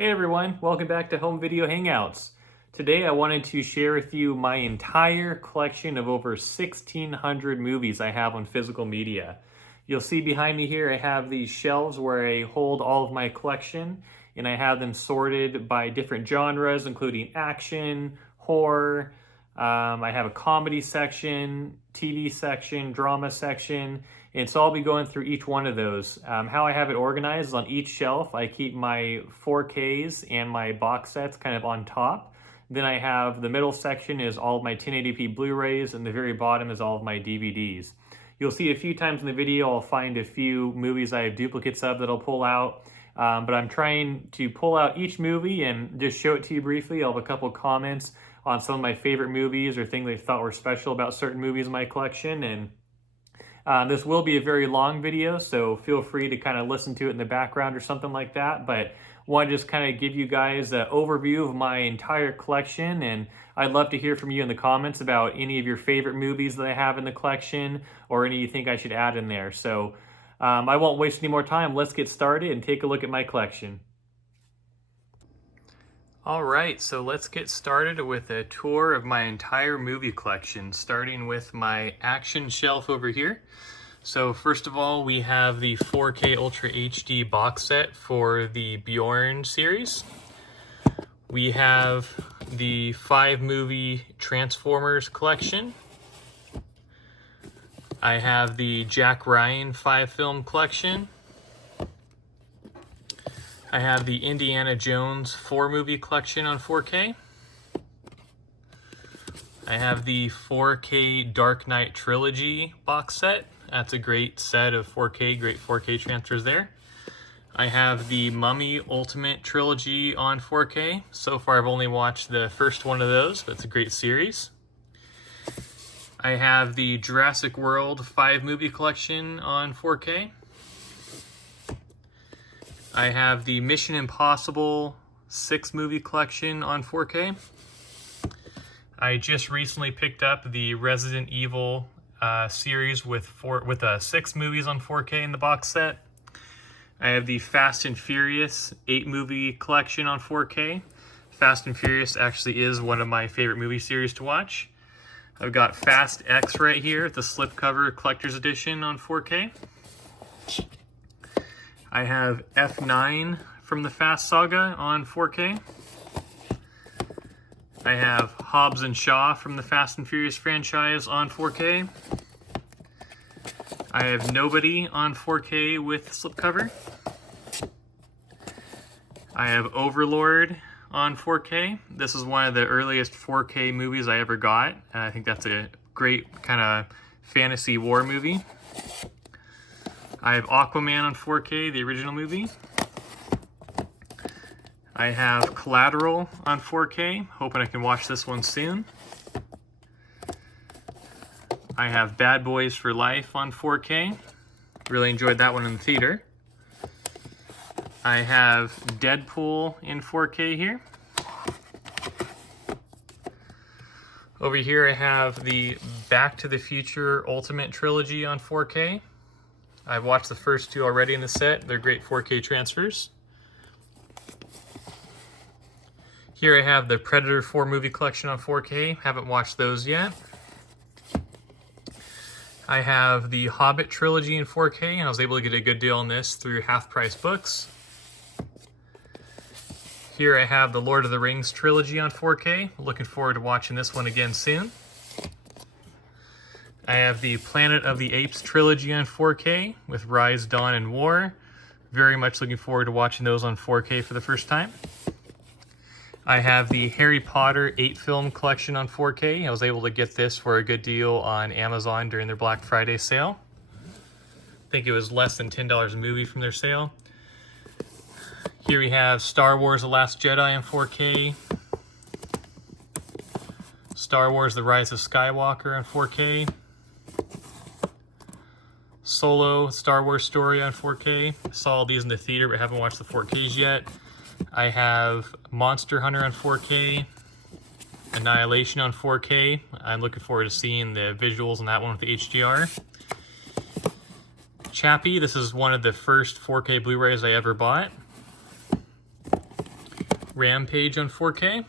Hey everyone, welcome back to Home Video Hangouts. Today I wanted to share with you my entire collection of over 1,600 movies I have on physical media. You'll see behind me here I have these shelves where I hold all of my collection, and I have them sorted by different genres including action, horror, I have a comedy section, TV section, drama section, and so I'll be going through each one of those. How I have it organized is on each shelf, I keep my 4Ks and my box sets kind of on top. Then I have the middle section is all of my 1080p Blu-rays, and the very bottom is all of my DVDs. You'll see a few times in the video I'll find a few movies I have duplicates of that I'll pull out. But I'm trying to pull out each movie and just show it to you briefly. I'll have a couple comments on some of my favorite movies or things I thought were special about certain movies in my collection. And this will be a very long video, so feel free to kind of listen to it in the background or something like that. But I want to just kind of give you guys an overview of my entire collection, and I'd love to hear from you in the comments about any of your favorite movies that I have in the collection or any you think I should add in there. So I won't waste any more time. Let's get started and take a look at my collection. All right, so let's get started with a tour of my entire movie collection, starting with my action shelf over here. So first of all, we have the 4K Ultra HD box set for the Bjorn series. We have the 5-movie Transformers collection. I have the Jack Ryan 5-film collection. I have the Indiana Jones 4-movie collection on 4K. I have the 4K Dark Knight Trilogy box set. That's a great set of 4K, great 4K transfers there. I have the Mummy Ultimate Trilogy on 4K. So far I've only watched the first one of those, but it's a great series. I have the Jurassic World 5-movie collection on 4K. I have the Mission Impossible 6-movie collection on 4K. I just recently picked up the Resident Evil series with 6 movies on 4K in the box set. I have the Fast and Furious 8-movie collection on 4K. Fast and Furious actually is one of my favorite movie series to watch. I've got Fast X right here, the slipcover collector's edition on 4K. I have F9 from the Fast Saga on 4K. I have Hobbs and Shaw from the Fast and Furious franchise on 4K. I have Nobody on 4K with slipcover. I have Overlord on 4K. This is one of the earliest 4K movies I ever got. I think that's a great kind of fantasy war movie. I have Aquaman on 4K, the original movie. I have Collateral on 4K, hoping I can watch this one soon. I have Bad Boys for Life on 4K. Really enjoyed that one in the theater. I have Deadpool in 4K here. Over here I have the Back to the Future Ultimate Trilogy on 4K. I've watched the first 2 already in the set. They're great 4K transfers. Here I have the Predator 4-movie collection on 4K. Haven't watched those yet. I have the Hobbit trilogy in 4K, and I was able to get a good deal on this through Half Price Books. Here I have the Lord of the Rings trilogy on 4K. Looking forward to watching this one again soon. I have the Planet of the Apes trilogy on 4K with Rise, Dawn, and War. Very much looking forward to watching those on 4K for the first time. I have the Harry Potter 8-film collection on 4K. I was able to get this for a good deal on Amazon during their Black Friday sale. I think it was less than $10 a movie from their sale. Here we have Star Wars The Last Jedi in 4K. Star Wars The Rise of Skywalker on 4K. Solo Star Wars Story on 4K. Saw all these in the theater but haven't watched the 4Ks yet. I have Monster Hunter on 4K, Annihilation on 4K. I'm looking forward to seeing the visuals on that one with the HDR. Chappie, this is one of the first 4K Blu-rays I ever bought. Rampage on 4K.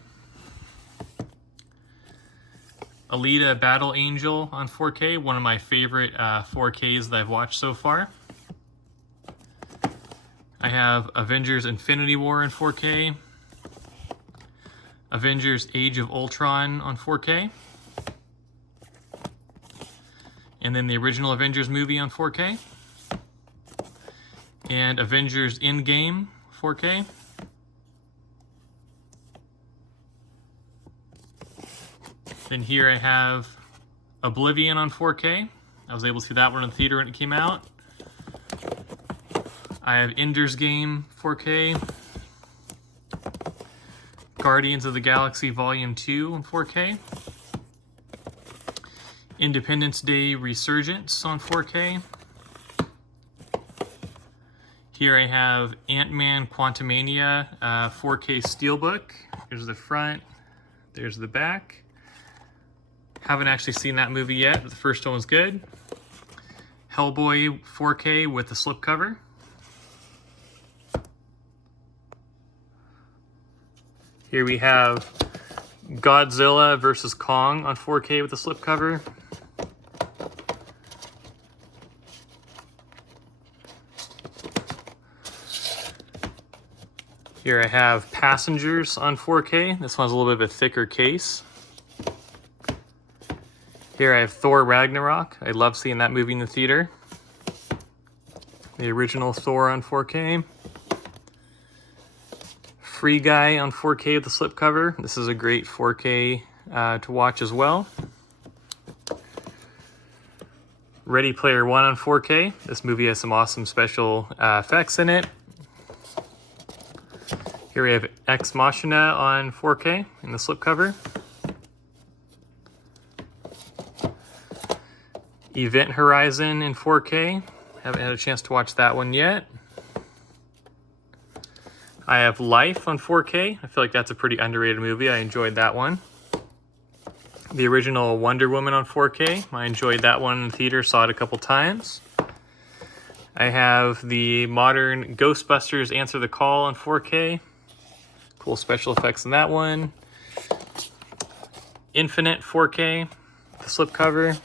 Alita Battle Angel on 4K, one of my favorite 4Ks that I've watched so far. I have Avengers Infinity War in 4K. Avengers Age of Ultron on 4K. And then the original Avengers movie on 4K. And Avengers Endgame 4K. Then here I have Oblivion on 4K. I was able to see that one in the theater when it came out. I have Ender's Game 4K. Guardians of the Galaxy Volume 2 in 4K. Independence Day Resurgence on 4K. Here I have Ant-Man Quantumania 4K Steelbook. Here's the front, there's the back. Haven't actually seen that movie yet, but the first one was good. Hellboy 4K with the slipcover. Here we have Godzilla vs. Kong on 4K with the slipcover. Here I have Passengers on 4K. This one's a little bit of a thicker case. Here I have Thor Ragnarok. I love seeing that movie in the theater. The original Thor on 4K. Free Guy on 4K with the slipcover. This is a great 4K to watch as well. Ready Player One on 4K. This movie has some awesome special effects in it. Here we have Ex Machina on 4K in the slipcover. Event Horizon in 4K. Haven't had a chance to watch that one yet. I have Life on 4K. I feel like that's a pretty underrated movie. I enjoyed that one. The original Wonder Woman on 4K. I enjoyed that one in the theater, saw it a couple times. I have the modern Ghostbusters Answer the Call on 4K. Cool special effects in that one. Infinite 4K, the slipcover.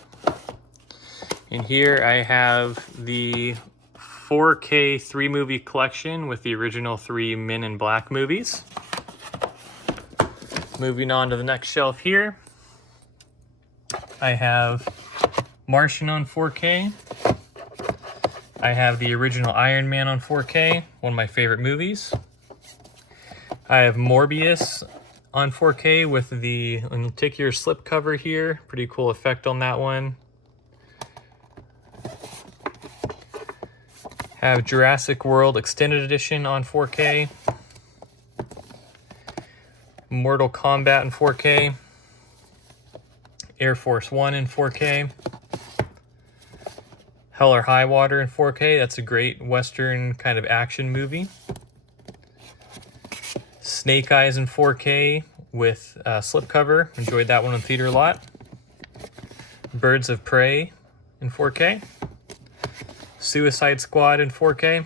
And here I have the 4K 3-movie collection with the original 3 Men in Black movies. Moving on to the next shelf here. I have Martian on 4K. I have the original Iron Man on 4K, one of my favorite movies. I have Morbius on 4K with the lenticular slipcover here. Pretty cool effect on that one. Have Jurassic World Extended Edition on 4K. Mortal Kombat in 4K. Air Force One in 4K. Hell or High Water in 4K. That's a great Western kind of action movie. Snake Eyes in 4K with slipcover. Enjoyed that one in the theater a lot. Birds of Prey in 4K. Suicide Squad in 4K.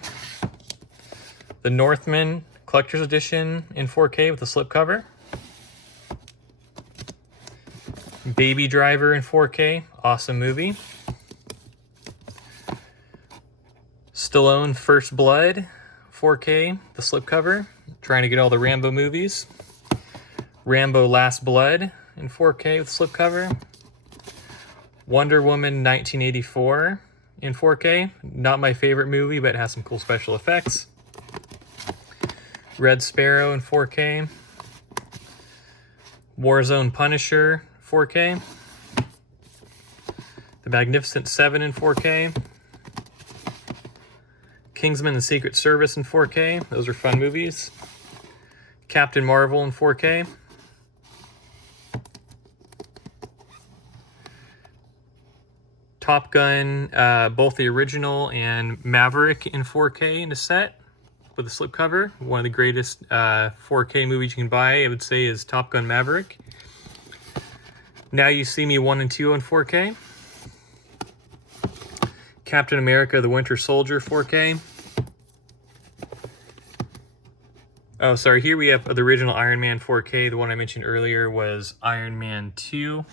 The Northman Collector's Edition in 4K with a slipcover. Baby Driver in 4K, awesome movie. Stallone First Blood, 4K, the slipcover. Trying to get all the Rambo movies. Rambo Last Blood in 4K with slipcover. Wonder Woman 1984 in 4K. Not my favorite movie, but it has some cool special effects. Red Sparrow in 4K. Warzone Punisher 4K. The Magnificent Seven in 4K. Kingsman: The Secret Service in 4K. Those are fun movies. Captain Marvel in 4K. Top Gun, both the original and Maverick in 4K in a set with a slipcover. One of the greatest 4K movies you can buy, I would say, is Top Gun Maverick. Now You See Me 1 and 2 on 4K. Captain America: The Winter Soldier 4K. Oh, sorry, here we have the original Iron Man 4K. The one I mentioned earlier was Iron Man 2.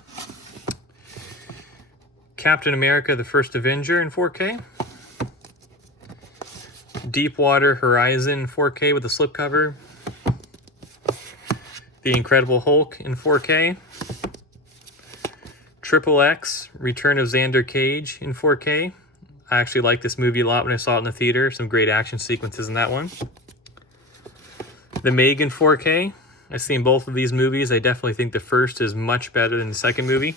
Captain America, the First Avenger in 4K. Deepwater Horizon 4K with a slipcover. The Incredible Hulk in 4K. Triple X, Return of Xander Cage in 4K. I actually liked this movie a lot when I saw it in the theater. Some great action sequences in that one. The Meg in 4K. I've seen both of these movies. I definitely think the first is much better than the second movie.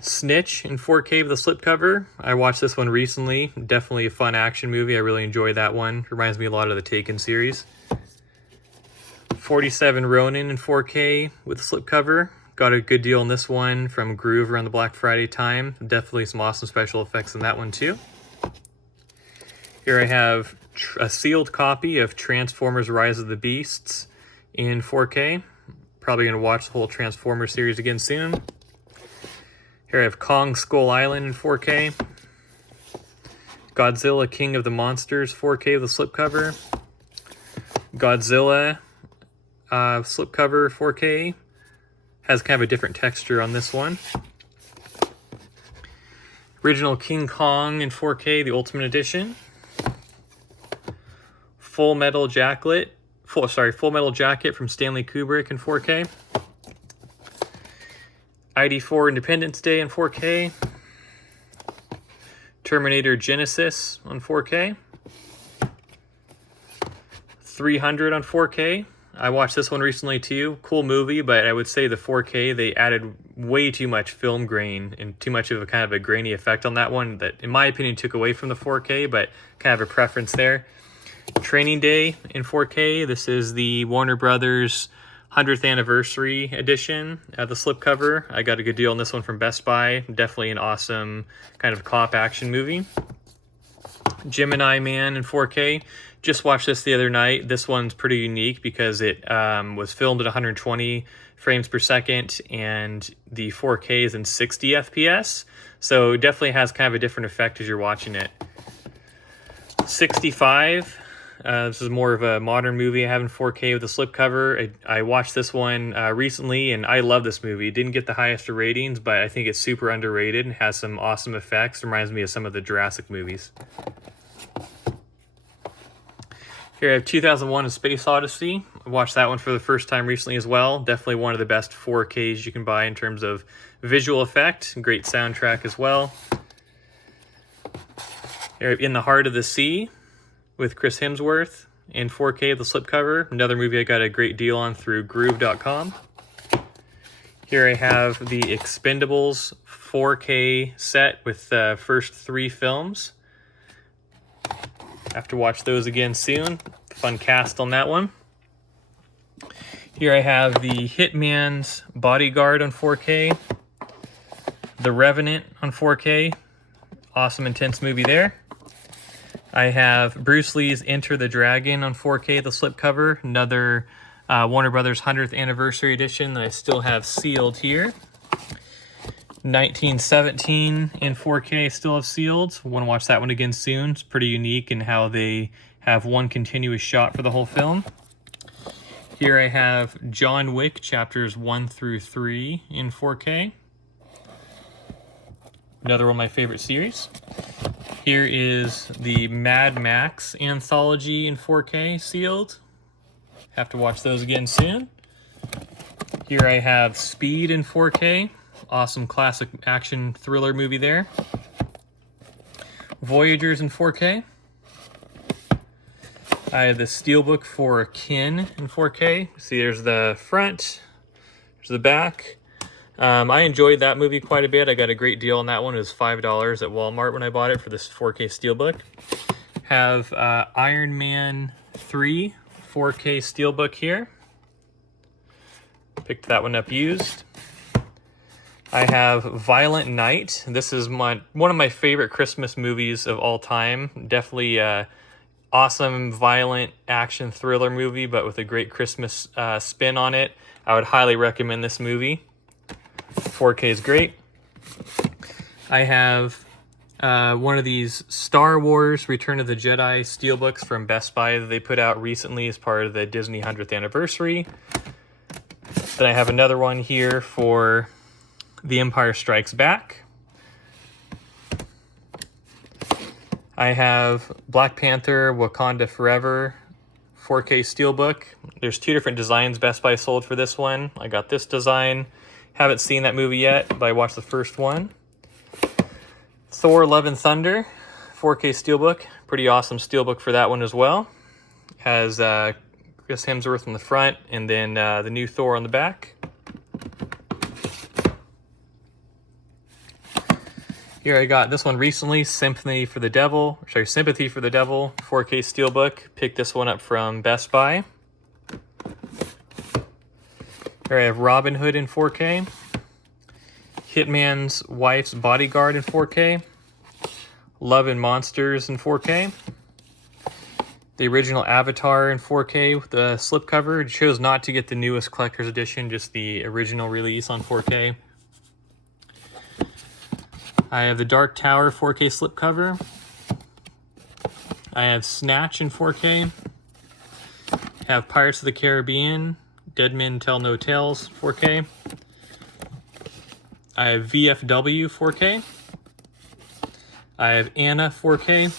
Snitch in 4K with a slipcover. I watched this one recently. Definitely a fun action movie. I really enjoyed that one. Reminds me a lot of the Taken series. 47 Ronin in 4K with a slipcover. Got a good deal on this one from Groove around the Black Friday time. Definitely some awesome special effects in that one too. Here I have a sealed copy of Transformers Rise of the Beasts in 4K. Probably going to watch the whole Transformers series again soon. Here I have Kong Skull Island in 4K. Godzilla King of the Monsters 4K with a slipcover. Godzilla slipcover 4K. Has kind of a different texture on this one. Original King Kong in 4K, the Ultimate Edition. Full Metal Jacket from Stanley Kubrick in 4K. ID4 Independence Day in 4K. Terminator Genesis on 4K. 300 on 4K. I watched this one recently too. Cool movie, but I would say the 4K, they added way too much film grain and too much of a kind of a grainy effect on that one that, in my opinion, took away from the 4K, but kind of a preference there. Training Day in 4K. This is the Warner Brothers 100th Anniversary Edition. The slipcover. I got a good deal on this one from Best Buy. Definitely an awesome kind of cop action movie. Gemini Man in 4K. Just watched this the other night. This one's pretty unique because it was filmed at 120 frames per second and the 4K is in 60 FPS. So it definitely has kind of a different effect as you're watching it. 65. This is more of a modern movie I have in 4K with a slipcover. I watched this one recently and I love this movie. It didn't get the highest of ratings, but I think it's super underrated and has some awesome effects. Reminds me of some of the Jurassic movies. Here I have 2001: A Space Odyssey. I watched that one for the first time recently as well. Definitely one of the best 4Ks you can buy in terms of visual effect. Great soundtrack as well. Here In the Heart of the Sea with Chris Hemsworth in 4K, the slipcover. Another movie I got a great deal on through Groove.com. Here I have the Expendables 4K set with the first 3 films. Have to watch those again soon. Fun cast on that one. Here I have the Hitman's Bodyguard on 4K. The Revenant on 4K. Awesome, intense movie there. I have Bruce Lee's Enter the Dragon on 4K, the slipcover. Another Warner Brothers 100th Anniversary Edition that I still have sealed here. 1917 in 4K still have sealed. Want to watch that one again soon. It's pretty unique in how they have one continuous shot for the whole film. Here I have John Wick chapters 1 through 3 in 4K. Another one of my favorite series. Here is the Mad Max anthology in 4K sealed. Have to watch those again soon. Here I have Speed in 4K. Awesome classic action thriller movie there. Voyagers in 4K. I have the Steelbook for Kin in 4K. See, there's the front, there's the back. I enjoyed that movie quite a bit. I got a great deal on that one. It was $5 at Walmart when I bought it for this 4K Steelbook. Have Iron Man 3 4K Steelbook here. Picked that one up used. I have Violent Night. This is one of my favorite Christmas movies of all time. Definitely a awesome, violent action thriller movie, but with a great Christmas spin on it. I would highly recommend this movie. 4K is great. I have one of these Star Wars Return of the Jedi steelbooks from Best Buy that they put out recently as part of the Disney 100th anniversary. Then I have another one here for The Empire Strikes Back. I have Black Panther Wakanda Forever 4K steelbook. There's two different designs Best Buy sold for this one. I got this design. Haven't seen that movie yet, but I watched the first one. Thor Love and Thunder 4K steelbook. Pretty awesome steelbook for that one as well. Has Chris Hemsworth on the front and then the new Thor on the back. Here I got this one recently, Sympathy for the Devil 4K steelbook. Picked this one up from Best Buy. Here I have Robin Hood in 4K. Hitman's Wife's Bodyguard in 4K. Love and Monsters in 4K. The original Avatar in 4K with the slipcover. Chose not to get the newest collector's edition, just the original release on 4K. I have the Dark Tower 4K slipcover. I have Snatch in 4K. I have Pirates of the Caribbean, Dead Men Tell No Tales 4K. I have VFW 4K. I have Anna 4K.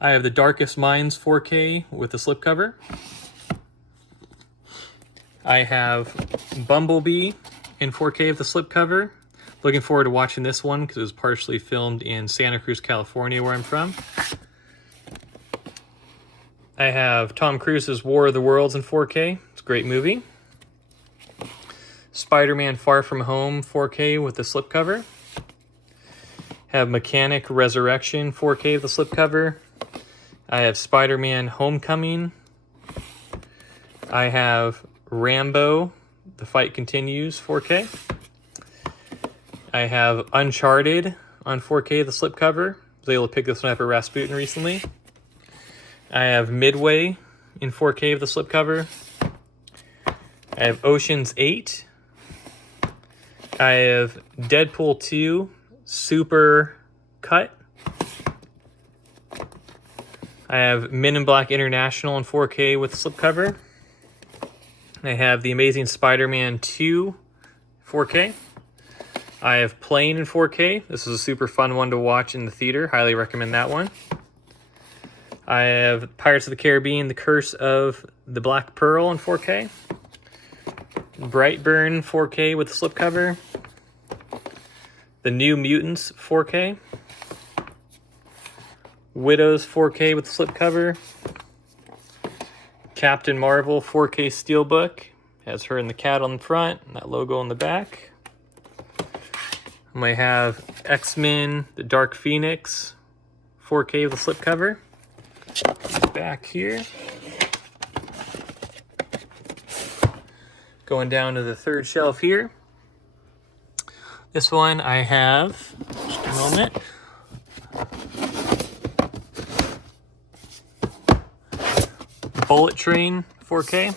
I have The Darkest Minds 4K with the slipcover. I have Bumblebee in 4K with the slipcover. Looking forward to watching this one because it was partially filmed in Santa Cruz, California, where I'm from. I have Tom Cruise's War of the Worlds in 4K. It's a great movie. Spider-Man Far From Home 4K with the slipcover. Have Mechanic Resurrection 4K with the slipcover. I have Spider-Man Homecoming. I have Rambo, The Fight Continues 4K. I have Uncharted on 4K, the slipcover. I was able to pick this one up at Rasputin recently. I have Midway in 4K with the slipcover. I have Ocean's 8. I have Deadpool 2 Super Cut. I have Men in Black International in 4K with slipcover. I have The Amazing Spider-Man 2 4K. I have Plane in 4K. This is a super fun one to watch in the theater. Highly recommend that one. I have Pirates of the Caribbean, The Curse of the Black Pearl in 4K. Brightburn 4K with the slipcover. The New Mutants 4K. Widows 4K with the slipcover. Captain Marvel 4K steelbook. Has her and the cat on the front and that logo on the back. I might have X-Men, The Dark Phoenix, 4K with a slipcover. Back here. Going down to the third shelf here. This one I have, just a moment. Bullet Train 4K.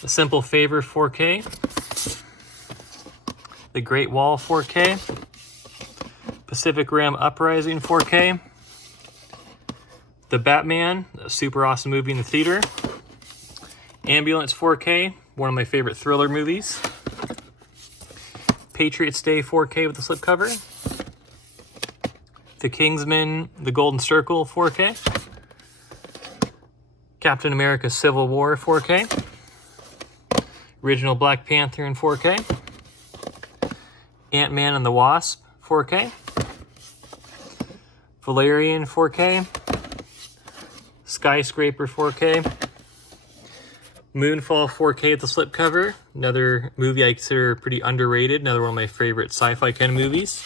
The Simple Favor 4K. The Great Wall 4K, Pacific Rim Uprising 4K, The Batman, a super awesome movie in the theater, Ambulance 4K, one of my favorite thriller movies, Patriots Day 4K with the slipcover, The Kingsman, The Golden Circle 4K, Captain America Civil War 4K, Original Black Panther in 4K, Ant-Man and the Wasp 4K, Valerian 4K, Skyscraper 4K, Moonfall 4K with the slipcover, another movie I consider pretty underrated, another one of my favorite sci-fi kind of movies.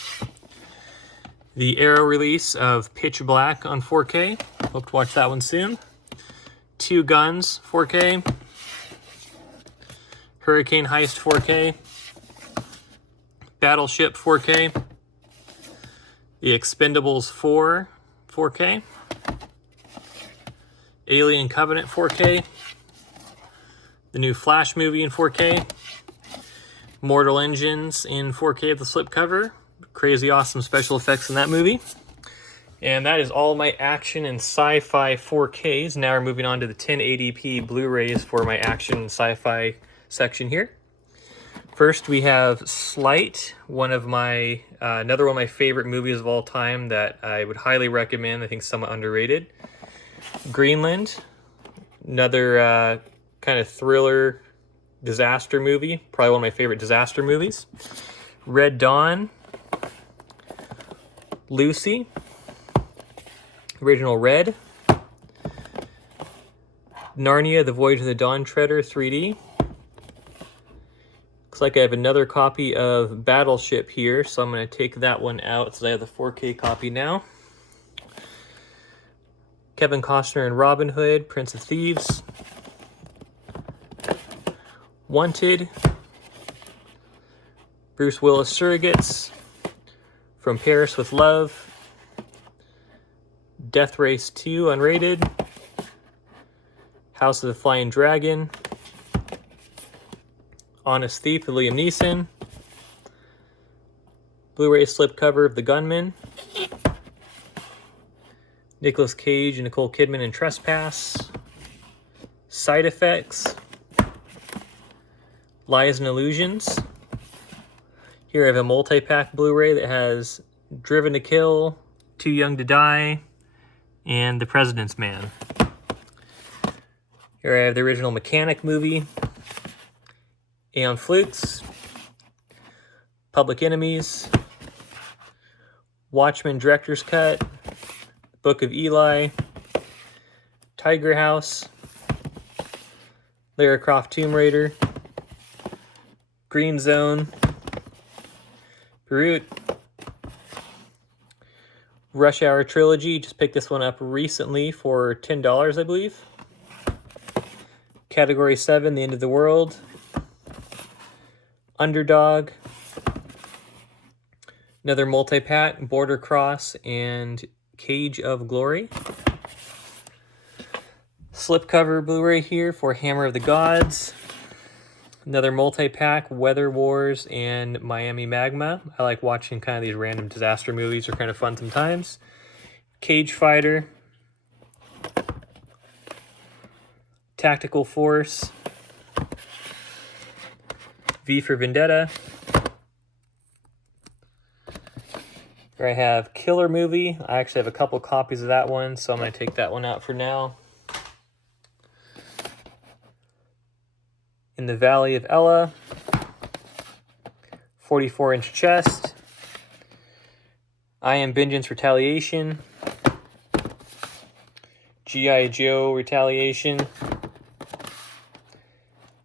The Arrow release of Pitch Black on 4K, hope to watch that one soon. Two Guns 4K, Hurricane Heist 4K, Battleship 4K, The Expendables 4 4K, Alien Covenant 4K, the new Flash movie in 4K, Mortal Engines in 4K with the slipcover, Crazy awesome special effects in that movie. And that is all my action and sci-fi 4Ks. Now we're moving on to the 1080p Blu-rays for my action and sci-fi section here. First we have Slight, another one of my favorite movies of all time that I would highly recommend. I think somewhat underrated. Greenland, another kind of thriller disaster movie, probably one of my favorite disaster movies. Red Dawn, Lucy, original Red, Narnia, The Voyage of the Dawn Treader 3D. Looks like I have another copy of Battleship here, so I'm going to take that one out so I have the 4K copy now. Kevin Costner and Robin Hood, Prince of Thieves. Wanted, Bruce Willis Surrogates, From Paris with Love, Death Race 2 unrated, House of the Flying Dragon, Honest Thief with Liam Neeson, Blu-ray slipcover of The Gunman, Nicolas Cage and Nicole Kidman in Trespass, Side Effects, Lies and Illusions. Here I have a multi-pack Blu-ray that has Driven to Kill, Too Young to Die, and The President's Man. Here I have the original Mechanic movie, Aeon Flukes, Public Enemies, Watchmen Director's Cut, Book of Eli, Tiger House, Lara Croft Tomb Raider, Green Zone, Beirut, Rush Hour Trilogy, just picked this one up recently for $10, I believe. Category 7, The End of the World, Underdog, another multi-pack, Border Cross, and Cage of Glory. Slipcover Blu-ray here for Hammer of the Gods. Another multi-pack, Weather Wars and Miami Magma. I like watching kind of these random disaster movies. They're kind of fun sometimes. Cage Fighter. Tactical Force. V for Vendetta. Here I have Killer Movie. I actually have a couple copies of that one, so I'm going to take that one out for now. In the Valley of Ella, 44-inch chest, I Am Vengeance Retaliation, G.I. Joe Retaliation,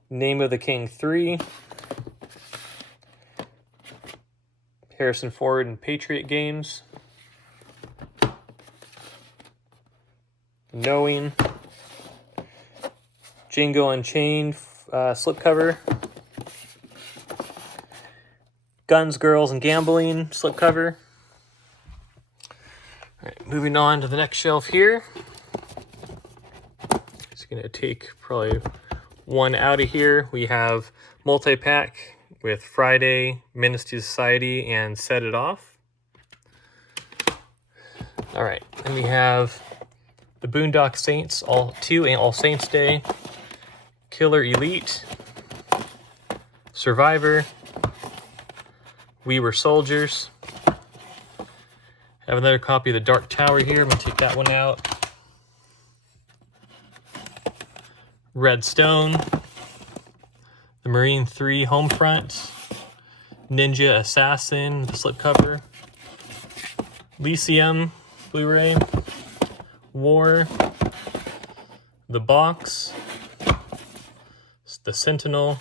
Name of the King 3, Harrison Ford and Patriot Games, Knowing, Django Unchained, slipcover, Guns, Girls, and Gambling slipcover. All right, moving on to the next shelf here. Just gonna take probably one out of here. We have multi-pack with Friday, Menace to Society, and Set It Off. All right, then we have the Boondock Saints, All 2 and All Saints Day, Killer Elite, Survivor, We Were Soldiers. I have another copy of The Dark Tower here. I'm going to take that one out. Red Stone, The Marine 3 Homefront, Ninja Assassin, the slipcover, Lyceum Blu-ray, War, The Box, The Sentinel,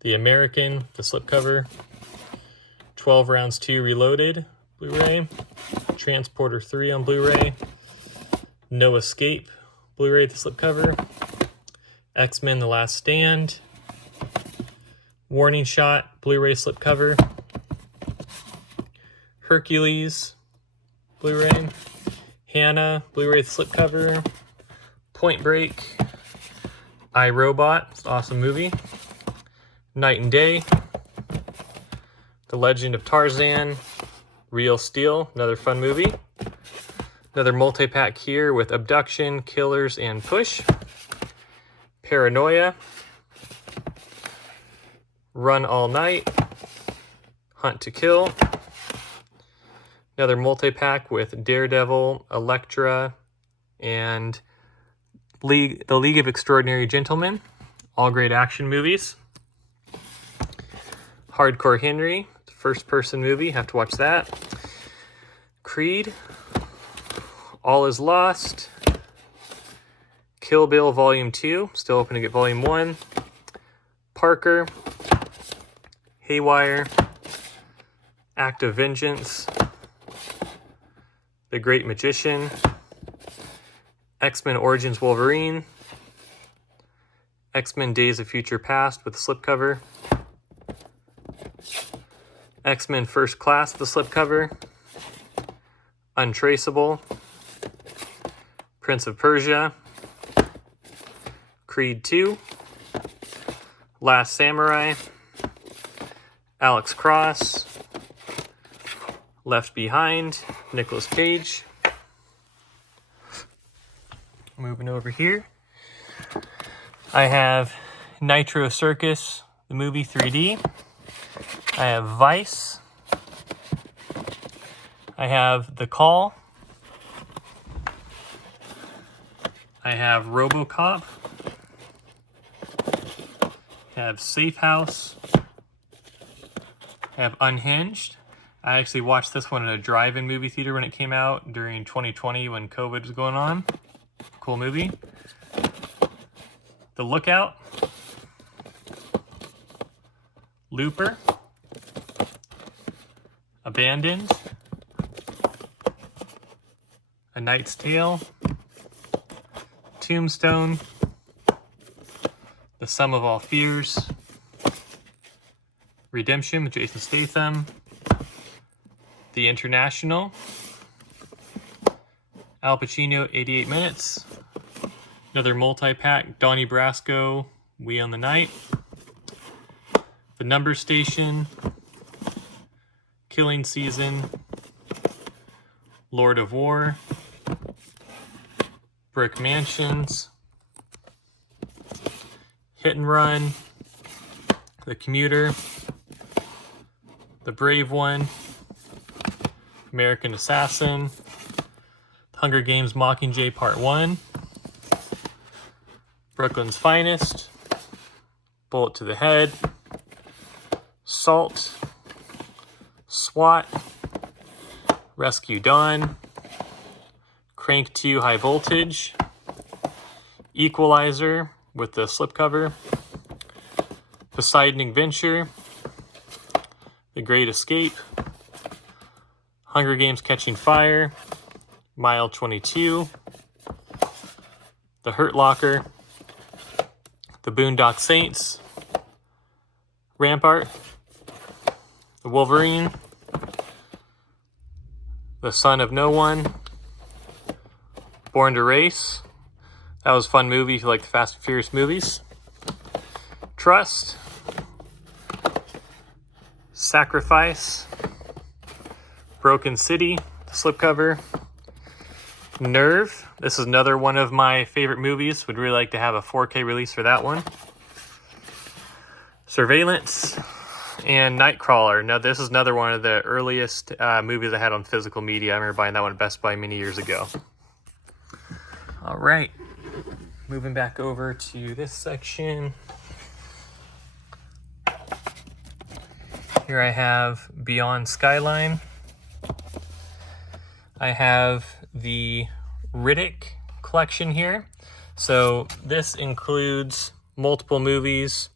The American, the slipcover, 12 Rounds 2 Reloaded Blu-ray, Transporter 3 on Blu-ray, No Escape Blu-ray, the slipcover, X-Men The Last Stand, Warning Shot Blu-ray slipcover, Hercules Blu-ray, Hannah Blu-ray slipcover, Point Break, iRobot, it's an awesome movie, Night and Day, The Legend of Tarzan, Real Steel, another fun movie. Another multi-pack here with Abduction, Killers, and Push. Paranoia, Run All Night, Hunt to Kill. Another multi-pack with Daredevil, Elektra, and the League of Extraordinary Gentlemen. All great action movies. Hardcore Henry, first-person movie, have to watch that. Creed, All Is Lost, Kill Bill Volume 2, still hoping to get Volume 1. Parker, Haywire, Act of Vengeance, The Great Magician, X-Men Origins Wolverine, X-Men Days of Future Past with a slipcover, X-Men First Class with a slipcover, Untraceable, Prince of Persia, Creed 2, Last Samurai, Alex Cross, Left Behind, Nicolas Cage. Moving over here, I have Nitro Circus, the movie 3D. I have Vice. I have The Call. I have RoboCop. I have Safe House. I have Unhinged. I actually watched this one in a drive-in movie theater when it came out during 2020 when COVID was going on. Cool movie. The Lookout. Looper. Abandoned. A Knight's Tale. Tombstone. The Sum of All Fears. Redemption with Jason Statham. The International. Al Pacino, 88 Minutes. Another multi-pack, Donnie Brasco, We on the Night. The Number Station. Killing Season. Lord of War. Brick Mansions. Hit and Run. The Commuter. The Brave One. American Assassin. Hunger Games Mockingjay Part 1. Brooklyn's Finest. Bullet to the Head. Salt. SWAT. Rescue Dawn. Crank 2 High Voltage. Equalizer with the slipcover. Poseidon Adventure. The Great Escape. Hunger Games Catching Fire. Mile 22. The Hurt Locker. The Boondock Saints. Rampart. The Wolverine. The Son of No One. Born to Race. That was a fun movie if you like the Fast and Furious movies. Trust. Sacrifice. Broken City, the slipcover. Nerve. This is another one of my favorite movies. Would really like to have a 4K release for that one. Surveillance. And Nightcrawler. Now, this is another one of the earliest movies I had on physical media. I remember buying that one at Best Buy many years ago. All right. Moving back over to this section. Here I have Beyond Skyline. I have the Riddick collection here. So this includes multiple movies,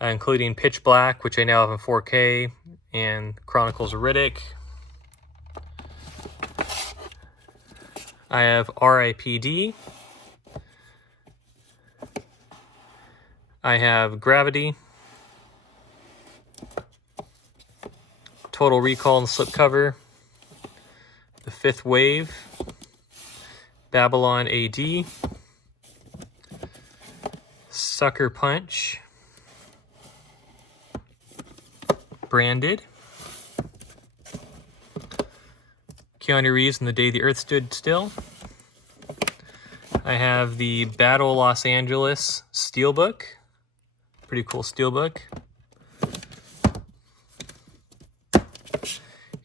including Pitch Black, which I now have in 4K, and Chronicles of Riddick. I have R.I.P.D. I have Gravity. Total Recall and slipcover. The Fifth Wave. Babylon AD. Sucker Punch. Branded. Keanu Reeves in The Day the Earth Stood Still. I have the Battle Los Angeles Steelbook. Pretty cool steelbook.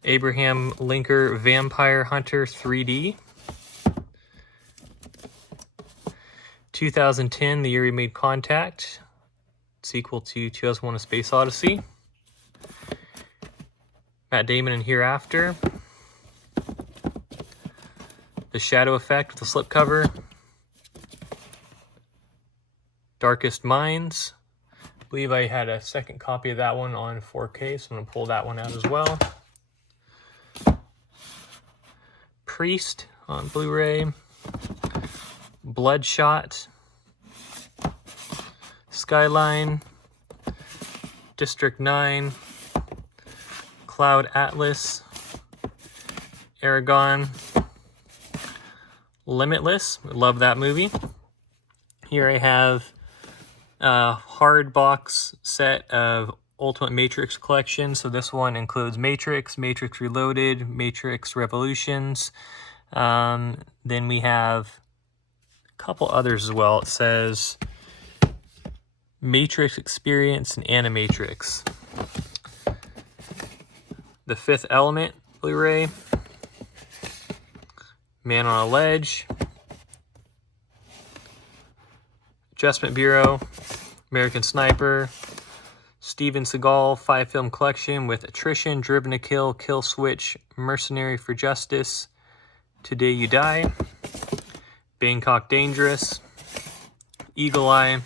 Abraham Lincoln Vampire Hunter 3D. 2010, the year he made contact. Sequel to 2001: A Space Odyssey. Matt Damon in Hereafter. The Shadow Effect with the slipcover. Darkest Minds. I believe I had a second copy of that one on 4K, so I'm going to pull that one out as well. Priest on Blu-ray. Bloodshot. Skyline. District 9. Cloud Atlas. Aragon. Limitless. Love that movie. Here I have a hard box set of Ultimate Matrix collection. So this one includes Matrix, Matrix Reloaded, Matrix Revolutions. Then we have a couple others as well. It says Matrix Experience and Animatrix. The Fifth Element Blu-ray. Man on a Ledge. Adjustment Bureau. American Sniper. Steven Seagal 5-film collection with Attrition, Driven to Kill, Kill Switch, Mercenary for Justice, Today You Die, Bangkok Dangerous, Eagle Eye,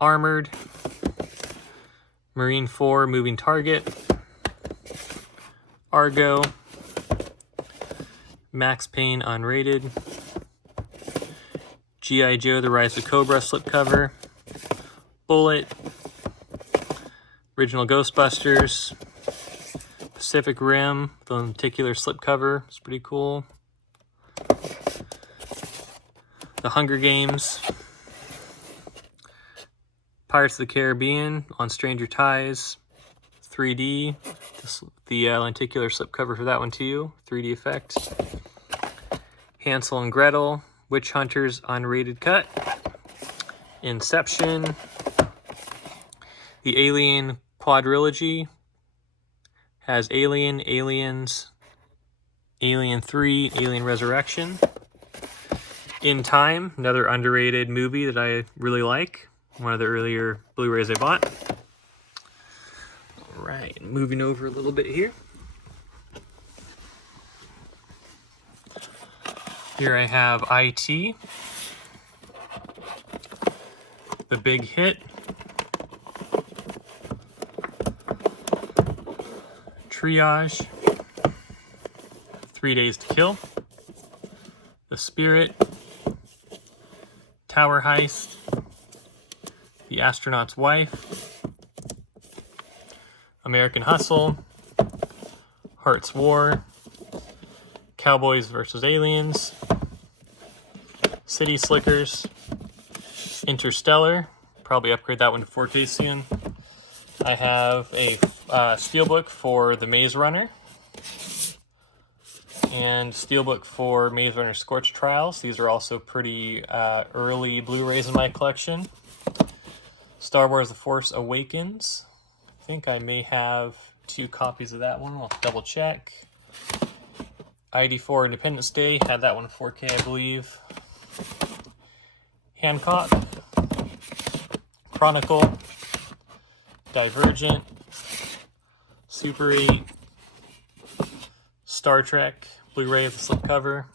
Armored, Marine 4 Moving Target, Argo, Max Payne Unrated, G.I. Joe The Rise of Cobra slipcover, Bullet, Original Ghostbusters, Pacific Rim, the lenticular slipcover, it's pretty cool. The Hunger Games, Pirates of the Caribbean on Stranger Ties, 3D, the lenticular slipcover for that one too, 3D effect. Hansel and Gretel, Witch Hunters Unrated Cut, Inception, the Alien Quadrilogy has Alien, Aliens, Alien 3, Alien Resurrection. In Time, another underrated movie that I really like. One of the earlier Blu-rays I bought. All right, moving over a little bit here. Here I have IT, The Big Hit, Triage, 3 Days to Kill, The Spirit, Tower Heist, The Astronaut's Wife, American Hustle, Heart's War, Cowboys vs. Aliens, City Slickers, Interstellar, probably upgrade that one to 4K soon. I have a steelbook for The Maze Runner and steelbook for Maze Runner Scorch Trials. These are also pretty early Blu-rays in my collection. Star Wars The Force Awakens. I think I may have 2 copies of that one. I'll double check. ID4 Independence Day. Had that one in 4K, I believe. Hancock. Chronicle. Divergent. Super 8. Star Trek. Blu-ray with the slipcover.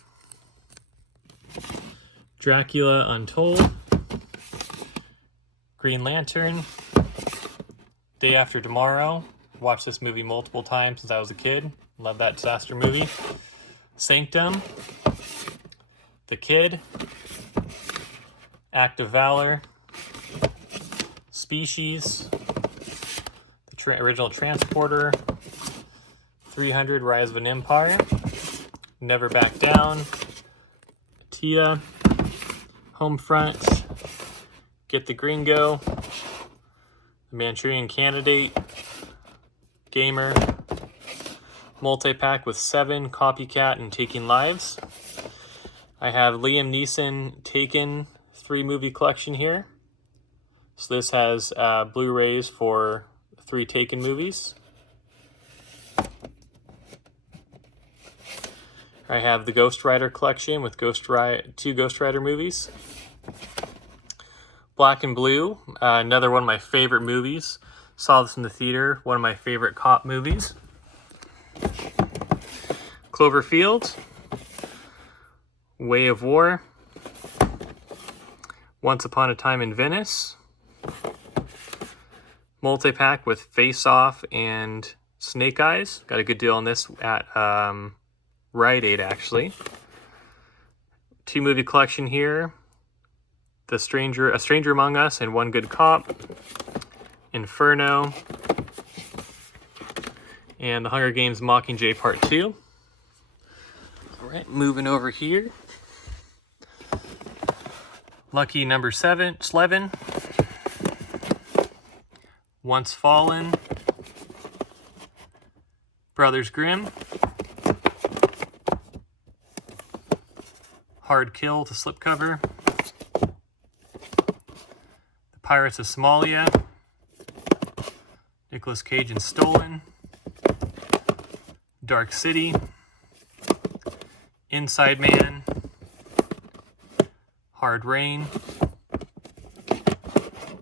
Dracula Untold. Green Lantern. Day After Tomorrow. Watched this movie multiple times since I was a kid. Love that disaster movie. Sanctum. The Kid. Act of Valor. Species. The original Transporter. 300 Rise of an Empire. Never Back Down. Tia. Homefront. Get the Gringo. The Manchurian Candidate. Gamer. multi-pack with 7 Copycat and Taking Lives. I have Liam Neeson Taken 3 movie collection here. So this has Blu-rays for 3 Taken movies. I have the Ghost Rider collection with 2 Ghost Rider movies. Black and Blue, another one of my favorite movies. Saw this in the theater, one of my favorite cop movies. Cloverfield, Way of War, Once Upon a Time in Venice, multi-pack with Face Off and Snake Eyes. Got a good deal on this at Rite Aid, actually. 2 movie collection here. A Stranger Among Us and One Good Cop. Inferno. And The Hunger Games Mockingjay Part 2. Alright, moving over here. Lucky number 11. Once Fallen. Brothers Grimm. Hard Kill to slipcover. The Pirates of Somalia. Nicolas Cage and Stolen. Dark City. Inside Man. Hard Rain.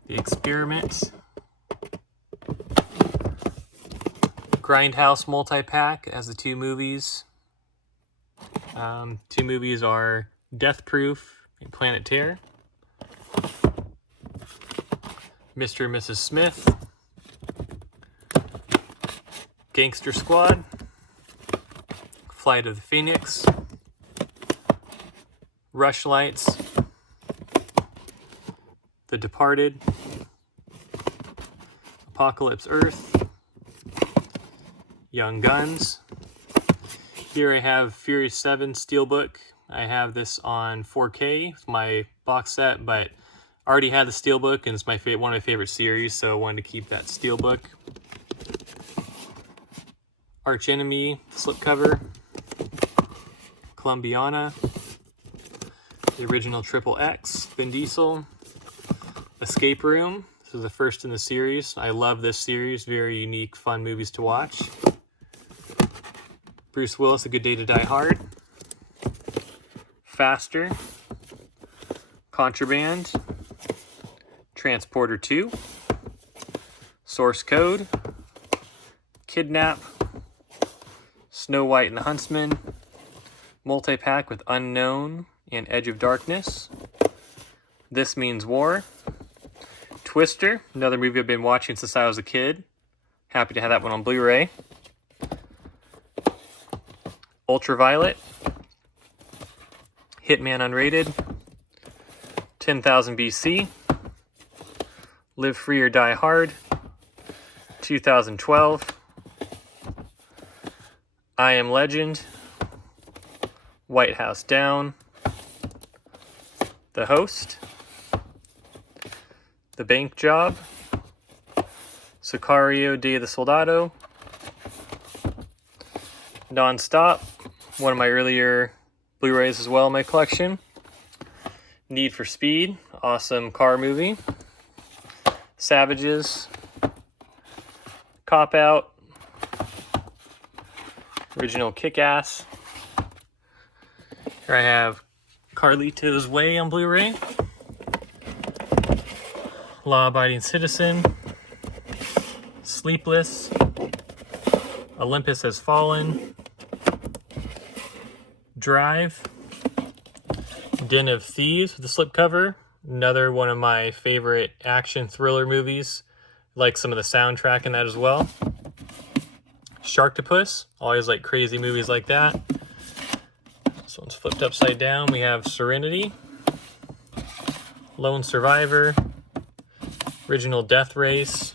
The Experiment. Grindhouse multi-pack as the 2 movies. 2 movies are Death Proof and Planet Terror. Mr. and Mrs. Smith. Gangster Squad. Flight of the Phoenix. Rushlights. The Departed. Apocalypse Earth. Young Guns. Here I have Furious 7 Steelbook. I have this on 4K. It's my box set, but I already had the Steelbook, and it's one of my favorite series, so I wanted to keep that Steelbook. Arch Enemy slipcover. Columbiana. The original Triple X. Vin Diesel. Escape Room. This is the first in the series. I love this series. Very unique, fun movies to watch. Bruce Willis, A Good Day to Die Hard. Faster. Contraband. Transporter 2. Source Code. Kidnap. Snow White and the Huntsman. Multi-pack with Unknown and Edge of Darkness. This Means War. Twister, another movie I've been watching since I was a kid. Happy to have that one on Blu-ray. Ultraviolet. Hitman Unrated. 10,000 BC. Live Free or Die Hard. 2012. I Am Legend. White House Down. The Host. The Bank Job. Sicario, Day of the Soldado. Non-Stop, one of my earlier Blu-rays as well in my collection. Need for Speed, awesome car movie. Savages. Cop Out. Original Kick-Ass. Here I have Carlito's Way on Blu-ray. Law Abiding Citizen. Sleepless. Olympus Has Fallen. Drive. Den of Thieves with the slipcover. Another one of my favorite action thriller movies. Like some of the soundtrack in that as well. Sharktopus. Always like crazy movies like that. This one's flipped upside down. We have Serenity. Lone Survivor. Original Death Race.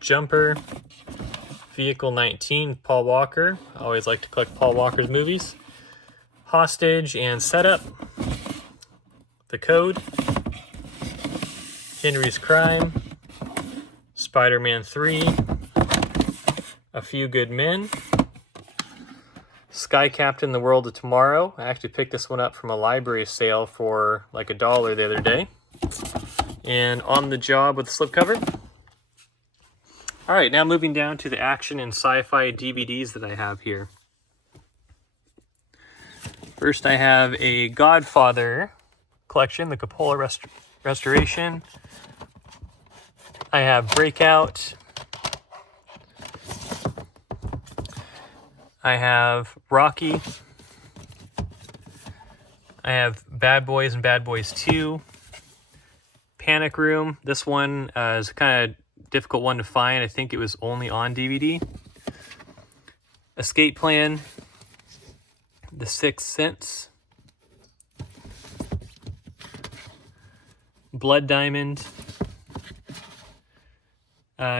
Jumper. Vehicle 19, Paul Walker. I always like to collect Paul Walker's movies. Hostage and Setup. The Code. Henry's Crime. Spider-Man 3. A Few Good Men. Sky Captain: The World of Tomorrow. I actually picked this one up from a library sale for like $1 the other day. And On the Job with the slipcover. All right, now moving down to the action and sci-fi DVDs that I have here. First, I have a Godfather collection, the Coppola restoration. I have Breakout. I have Rocky. I have Bad Boys and Bad Boys 2. Panic Room. This one is kind of difficult one to find. I think it was only on DVD. Escape Plan. The Sixth Sense. Blood Diamond.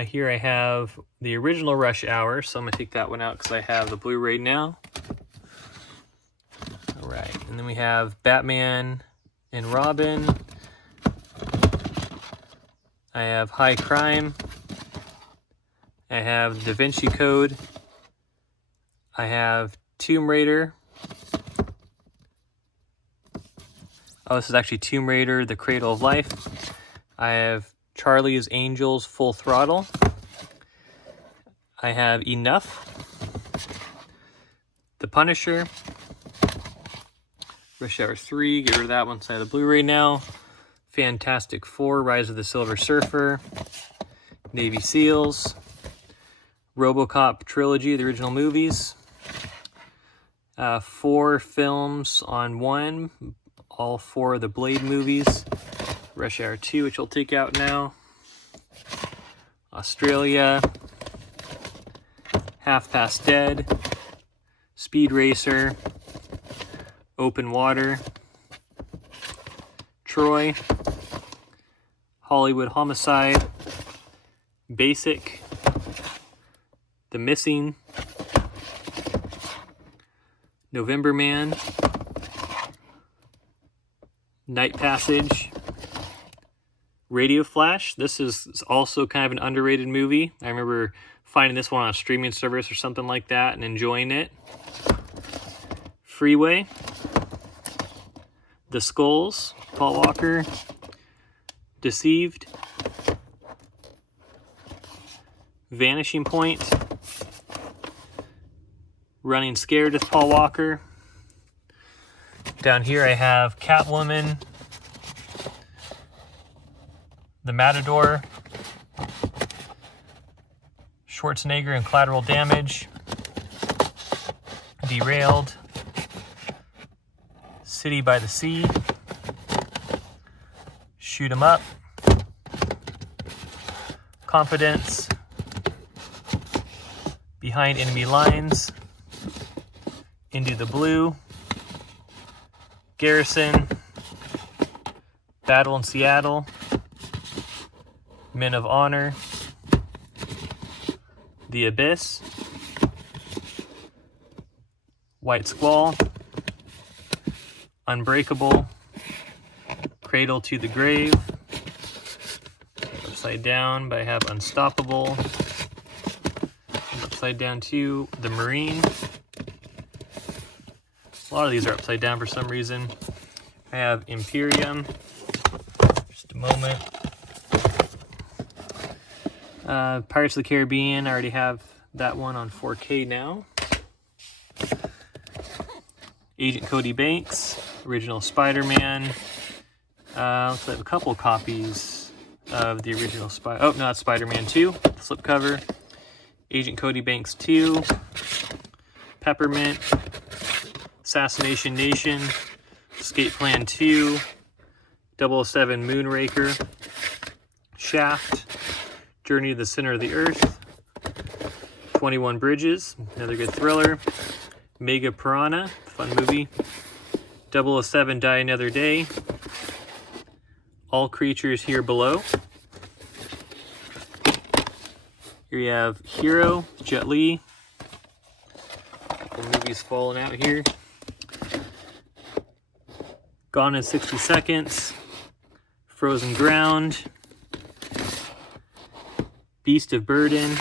Here I have the original Rush Hour, so I'm going to take that one out because I have the Blu-ray now. All right, and then we have Batman and Robin. I have High Crime. I have Da Vinci Code. I have Tomb Raider. Oh, this is actually Tomb Raider, The Cradle of Life. I have Charlie's Angels Full Throttle. I have Enough. The Punisher. Rush Hour 3, get rid of that one, so I have the Blu-ray now. Fantastic Four, Rise of the Silver Surfer. Navy SEALs. RoboCop trilogy, the original movies. 4 films on one. All 4 of the Blade movies. Rush Hour 2, which I'll take out now. Australia. Half Past Dead. Speed Racer. Open Water. Troy. Hollywood Homicide. Basic. The Missing. November Man. Night Passage. Radio Flash. This is also kind of an underrated movie. I remember finding this one on a streaming service or something like that and enjoying it. Freeway. The Skulls. Paul Walker. Deceived. Vanishing Point. Running Scared with Paul Walker. Down here I have Catwoman, The Matador, Schwarzenegger and Collateral Damage, Derailed, City by the Sea, Shoot 'em Up, Confidence, Behind Enemy Lines, Into the Blue, Garrison, Battle in Seattle, Men of Honor, The Abyss, White Squall, Unbreakable, Cradle to the Grave, upside down, but I have Unstoppable, upside down too, The Marine. A lot of these are upside down for some reason. I have Imperium. Just a moment. Pirates of the Caribbean. I already have that one on 4K now. Agent Cody Banks. Original Spider-Man. Looks like I have a couple copies of the original Oh, no, that's Spider-Man 2. Slipcover. Agent Cody Banks 2. Peppermint. Assassination Nation, Escape Plan 2, 007 Moonraker, Shaft, Journey to the Center of the Earth, 21 Bridges, another good thriller, Mega Piranha, fun movie, 007 Die Another Day, All Creatures Here Below. Here you have Hero, Jet Li, a couple movies falling out here. Gone in 60 Seconds, Frozen Ground, Beast of Burden,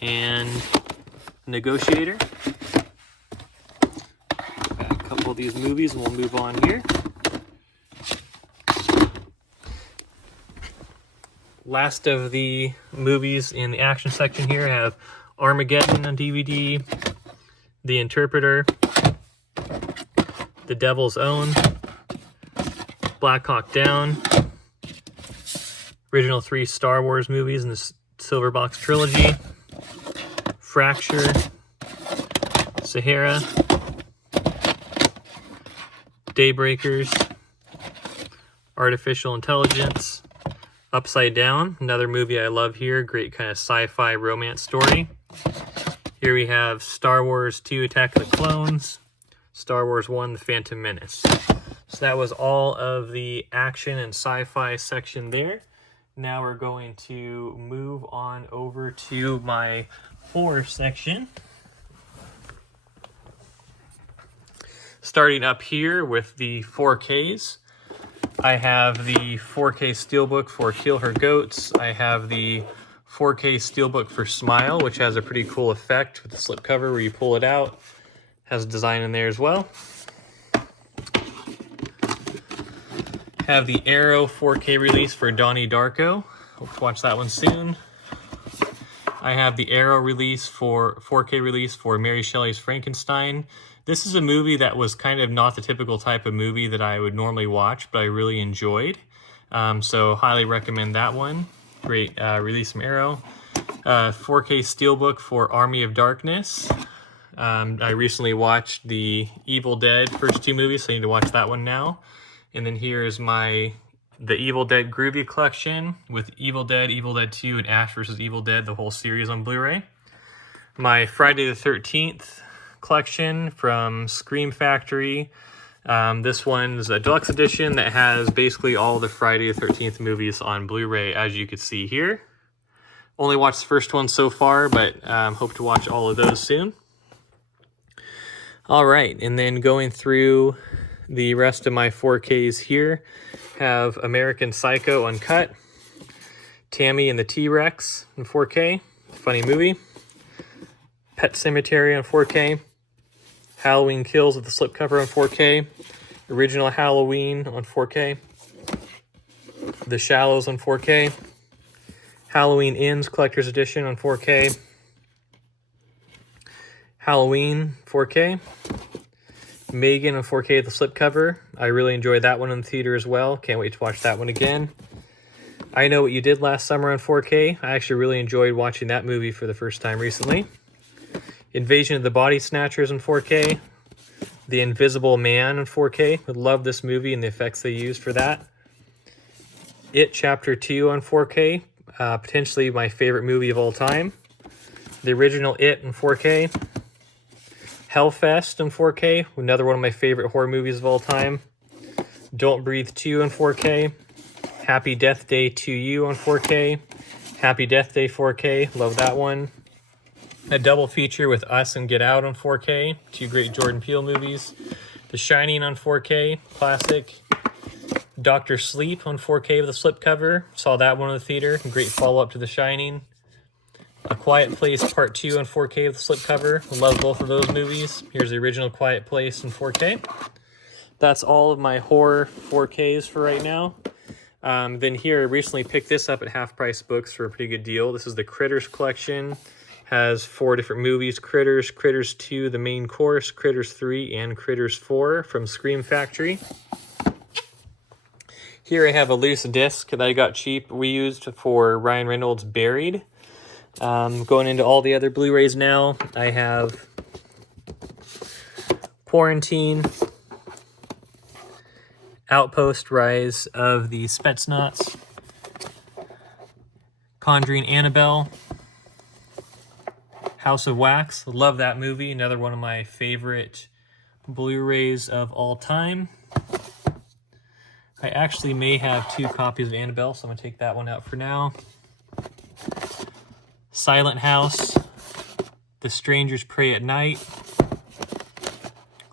and Negotiator. all these movies and we'll move on here. Last of the movies in the action section here have Armageddon on DVD, The Interpreter, The Devil's Own, Black Hawk Down, original 3 Star Wars movies in the Silver Box trilogy, Fracture, Sahara, Daybreakers, Artificial Intelligence, Upside Down, another movie I love here, great kind of sci-fi romance story. Here we have Star Wars 2 Attack of the Clones, Star Wars 1 The Phantom Menace. So that was all of the action and sci-fi section there. Now we're going to move on over to my horror section. Starting up here with the 4Ks. I have the 4K Steelbook for Kill Her Goats. I have the 4K Steelbook for Smile, which has a pretty cool effect with the slipcover where you pull it out. Has a design in there as well. Have the Arrow 4K release for Donnie Darko. Hope to watch that one soon. I have the Arrow release for 4K release for Mary Shelley's Frankenstein. This is a movie that was kind of not the typical type of movie that I would normally watch, but I really enjoyed. So highly recommend that one. Great release from Arrow. 4K Steelbook for Army of Darkness. I recently watched the Evil Dead first 2 movies, so I need to watch that one now. And then here is the Evil Dead Groovy Collection with Evil Dead 2, and Ash vs. Evil Dead, the whole series on Blu-ray. My Friday the 13th collection from Scream Factory. This one's a deluxe edition that has basically all the Friday the 13th movies on Blu-ray, as you can see here. Only watched the first one so far, but hope to watch all of those soon. All right, and then going through the rest of my 4Ks here, have American Psycho Uncut, Tammy and the T-Rex in 4K, funny movie, Pet Cemetery on 4K, Halloween Kills with the slipcover on 4K, Original Halloween on 4K, The Shallows on 4K, Halloween Ends Collector's Edition on 4K, Halloween 4K, Megan on 4K with the slipcover. I really enjoyed that one in the theater as well. Can't wait to watch that one again. I Know What You Did Last Summer on 4K. I actually really enjoyed watching that movie for the first time recently. Invasion of the Body Snatchers on 4K. The Invisible Man on 4K. I love this movie and the effects they used for that. It Chapter 2 on 4K. Potentially my favorite movie of all time. The original It in 4K. Hellfest in 4K. Another one of my favorite horror movies of all time. Don't Breathe 2 in 4K. Happy Death Day to You on 4K. Happy Death Day 4K. Love that one. A double feature with Us and Get Out on 4K. 2 great Jordan Peele movies. The Shining on 4K. Classic. Dr. Sleep on 4K with a slipcover. Saw that one in the theater. Great follow-up to The Shining. A Quiet Place Part 2 on 4K with a slipcover. Love both of those movies. Here's the original Quiet Place in 4K. That's all of my horror 4Ks for right now. Then here, I recently picked this up at Half Price Books for a pretty good deal. This is the Critters collection. Has 4 different movies. Critters, Critters 2, the main course, Critters 3, and Critters 4 from Scream Factory. Here I have a loose disc that I got cheap. We used for Ryan Reynolds' Buried. Going into all the other Blu-rays now, I have Quarantine, Outpost, Rise of the Spetsnaz, Conjuring Annabelle, House of Wax. Love that movie. Another one of my favorite Blu-rays of all time. I actually may have 2 copies of Annabelle, so I'm going to take that one out for now. Silent House, The Strangers Pray at Night,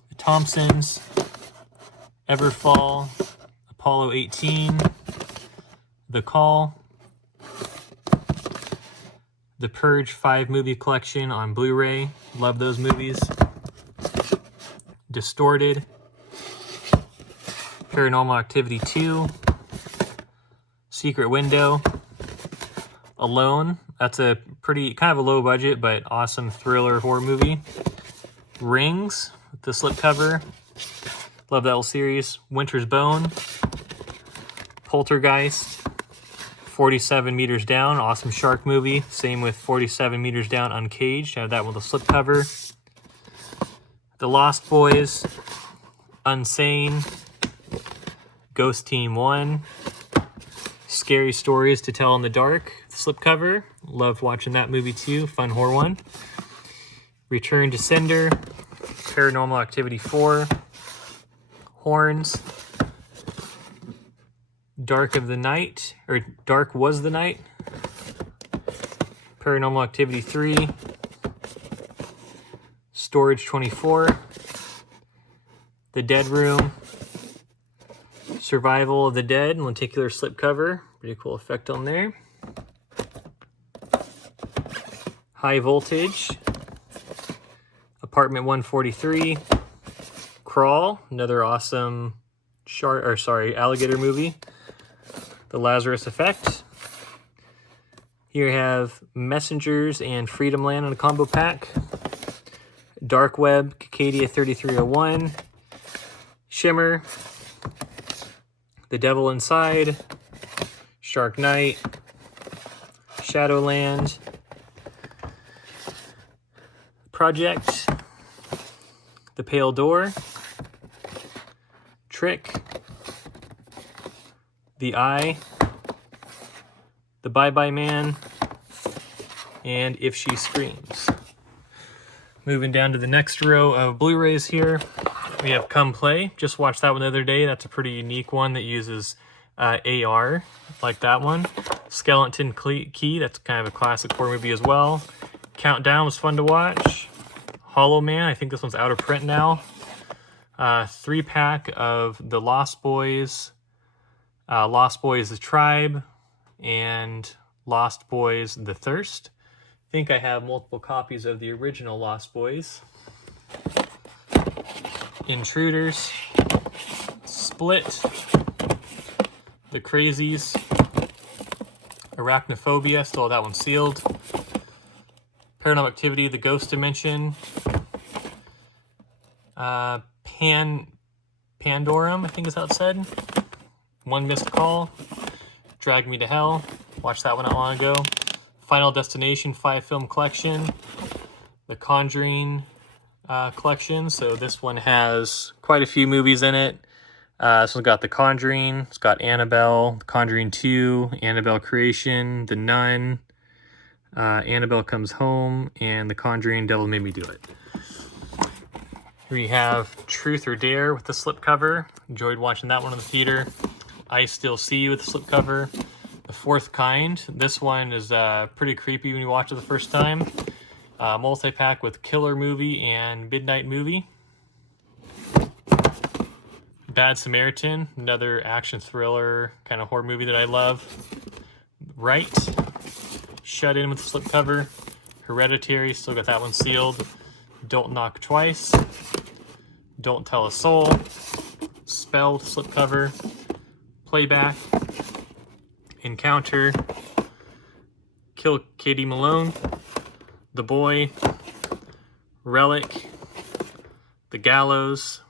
The Thompsons, Everfall, Apollo 18, The Call, The Purge 5 movie collection on Blu-ray. Love those movies. Distorted, Paranormal Activity 2, Secret Window, Alone. That's a pretty, kind of a low budget, but awesome thriller horror movie. Rings, with the slipcover. Love that whole series. Winter's Bone. Poltergeist. 47 Meters Down, awesome shark movie. Same with 47 Meters Down Uncaged. I have that with a slipcover. The Lost Boys. Unsane. Ghost Team 1. Scary Stories to Tell in the Dark, slipcover. Loved watching that movie too, fun horror one. Return to Sender, Paranormal Activity 4, Horns, Dark of the Night, or Dark Was the Night, Paranormal Activity 3, Storage 24, The Dead Room, Survival of the Dead, lenticular slipcover. Pretty cool effect on there. High Voltage. Apartment 143. Crawl, another awesome alligator movie. The Lazarus Effect. Here you have Messengers and Freedom Land in a combo pack. Dark Web, Cacadia 3301. Shimmer. The Devil Inside, Shark Night, Shadowland, Project, The Pale Door, Trick, The Eye, The Bye-Bye Man, and If She Screams. Moving down to the next row of Blu-rays here. We have Come Play. Just watched that one the other day. That's a pretty unique one that uses AR, like that one. Skeleton Key, that's kind of a classic horror movie as well. Countdown was fun to watch. Hollow Man, I think this one's out of print now. 3-pack of The Lost Boys, The Tribe, and Lost Boys The Thirst. I think I have multiple copies of the original Lost Boys. Intruders, Split, The Crazies, Arachnophobia, still have that one sealed. Paranormal Activity, The Ghost Dimension, Pandorum, I think is how it's said. One Missed Call, Drag Me to Hell, watched that one not long ago. Final Destination 5-film collection, The Conjuring collection. So this one has quite a few movies in it. This one's got The Conjuring, it's got Annabelle, The Conjuring 2, Annabelle Creation, The Nun, Annabelle Comes Home, and The Conjuring Devil Made Me Do It. Here we have Truth or Dare with the slipcover. Enjoyed watching that one in the theater. I Still See You with the slipcover. The Fourth Kind. This one is pretty creepy when you watch it the first time. Multi-pack with Killer Movie and Midnight Movie. Bad Samaritan, another action thriller kind of horror movie that I love. Right. Shut In with the slipcover. Hereditary, still got that one sealed. Don't Knock Twice. Don't Tell a Soul. Spelled slipcover. Playback. Encounter. Kill Katie Malone. The Boy, Relic, The Gallows,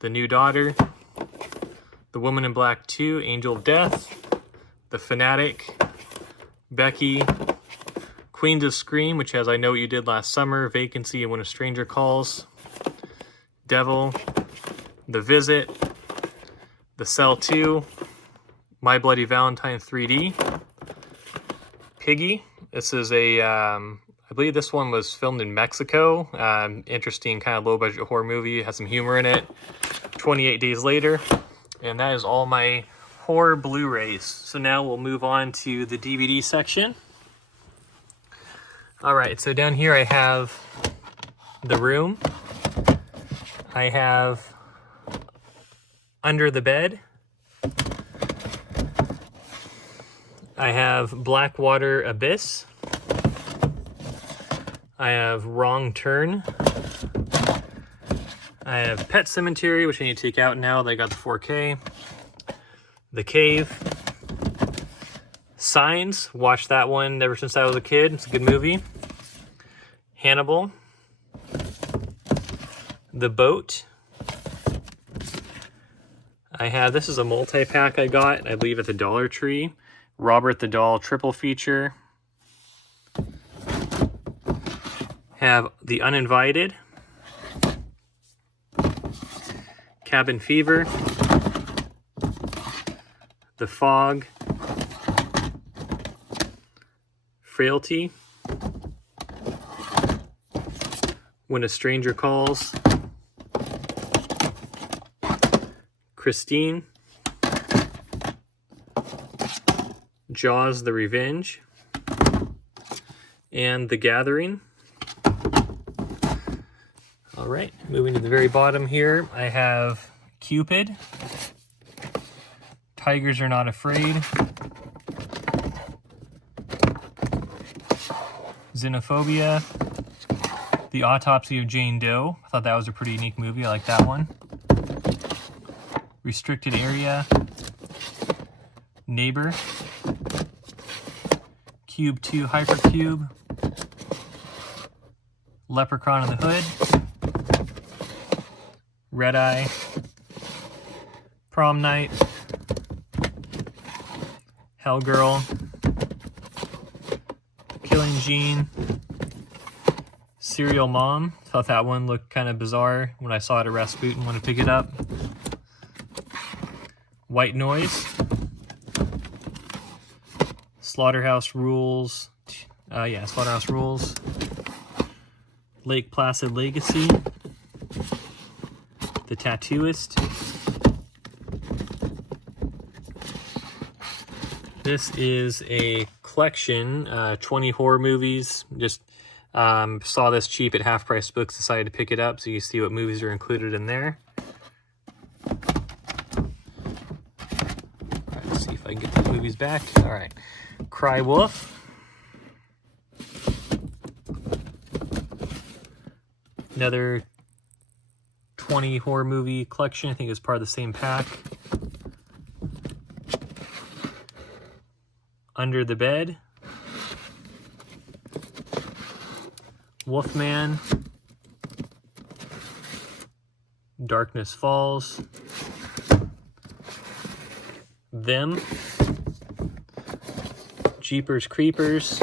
The New Daughter, The Woman in Black 2, Angel of Death, The Fanatic, Becky, Queens of Scream, which has I Know What You Did Last Summer, Vacancy, and When a Stranger Calls, Devil, The Visit, The Cell 2, My Bloody Valentine 3D, Piggy. This is a, I believe this one was filmed in Mexico. Interesting kind of low-budget horror movie. It has some humor in it. 28 Days Later. And that is all my horror Blu-rays. So now we'll move on to the DVD section. All right, so down here I have The Room. I have Under the Bed. I have Blackwater Abyss. I have Wrong Turn. I have Pet Cemetery, which I need to take out now. They got the 4K. The Cave. Signs. Watched that one ever since I was a kid. It's a good movie. Hannibal. The Boat. This is a multi-pack I got, I believe, at the Dollar Tree. Robert the Doll triple feature. Have The Uninvited. Cabin Fever. The Fog. Frailty. When a Stranger Calls. Christine. Jaws: The Revenge. And The Gathering. All right, moving to the very bottom here, I have Cupid. Tigers Are Not Afraid. Xenophobia. The Autopsy of Jane Doe. I thought that was a pretty unique movie. I like that one. Restricted Area. Neighbor. Cube 2 Hypercube. Leprechaun in the Hood. Red Eye. Prom Night. Hellgirl. Killing Gene. Serial Mom. Thought that one looked kind of bizarre when I saw it at Rasputin. Want to pick it up. White Noise. Slaughterhouse Rules. Slaughterhouse Rules. Lake Placid Legacy. The Tattooist. This is a collection, 20 horror movies. Just saw this cheap at Half Price Books, decided to pick it up so you see what movies are included in there. Let's see if I can get the movies back. All right. Cry Wolf. Another 20 horror movie collection. I think it's part of the same pack. Under the Bed. Wolfman. Darkness Falls. Them. Jeepers Creepers.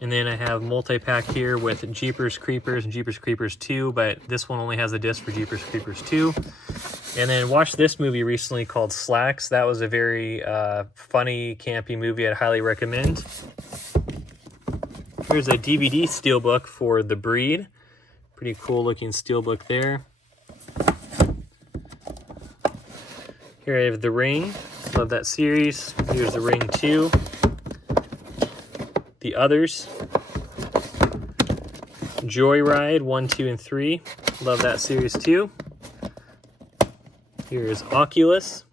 And then I have multi-pack here with Jeepers Creepers and Jeepers Creepers 2, but this one only has a disc for Jeepers Creepers 2. And then watched this movie recently called Slacks. That was a very funny, campy movie I'd highly recommend. Here's a DVD steelbook for The Breed. Pretty cool looking steelbook there. Here I have The Ring. Love that series. Here's The Ring 2. The Others. Joyride 1, 2, and 3. Love that series too. Here's Oculus.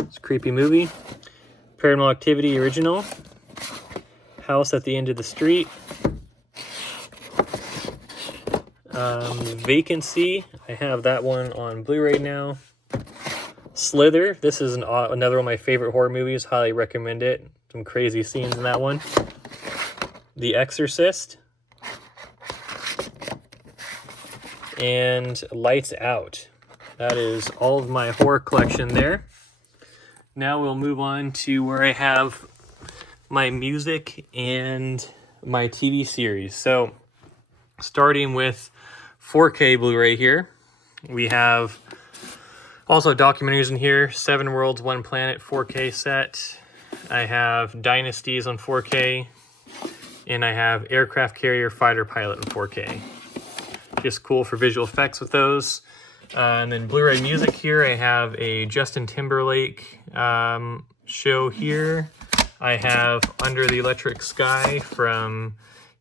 It's a creepy movie. Paranormal Activity original. House at the End of the Street. Vacancy. I have that one on Blu-ray now. Slither. This is another one of my favorite horror movies. Highly recommend it. Some crazy scenes in that one. The Exorcist. And Lights Out. That is all of my horror collection there. Now we'll move on to where I have my music and my TV series. So starting with 4K Blu-ray here, we have also documentaries in here. 7 Worlds, 1 Planet 4K set. I have Dynasties on 4K. And I have Aircraft Carrier Fighter Pilot in 4K. Just cool for visual effects with those. And then Blu-ray music here, I have a Justin Timberlake show here. I have Under the Electric Sky from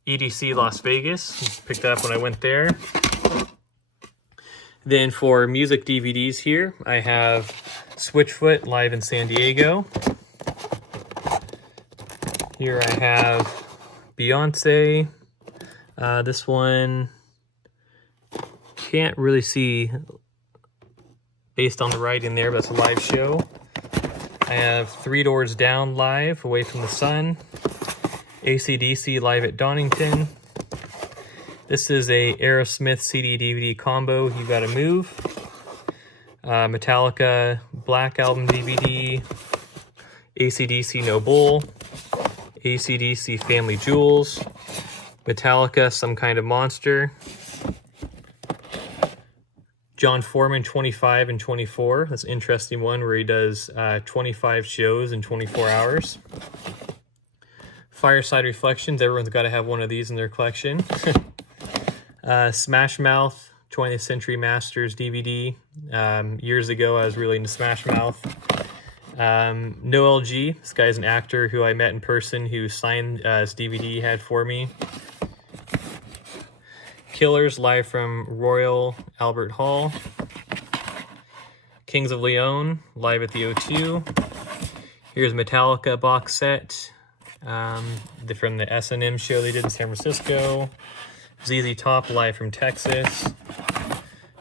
EDC Las Vegas. Picked that up when I went there. Then for music DVDs here, I have Switchfoot live in San Diego. Here I have Beyonce. This one can't really see based on the writing there, but it's a live show. I have Three Doors Down live, Away from the Sun. AC/DC live at Donington. This is a Aerosmith CD/DVD combo, You Gotta Move. Metallica Black Album DVD. AC/DC No Bull. AC/DC Family Jewels. Metallica Some Kind of Monster. John Foreman 25 and 24. That's an interesting one where he does 25 shows in 24 hours. Fireside Reflections. Everyone's got to have one of these in their collection. Smash Mouth 20th Century Masters DVD. Years ago, I was really into Smash Mouth. Noel G. This guy's an actor who I met in person who signed his DVD he had for me. Killers live from Royal Albert Hall. Kings of Leon live at the O2. Here's Metallica box set from the S&M show they did in San Francisco. ZZ Top live from Texas.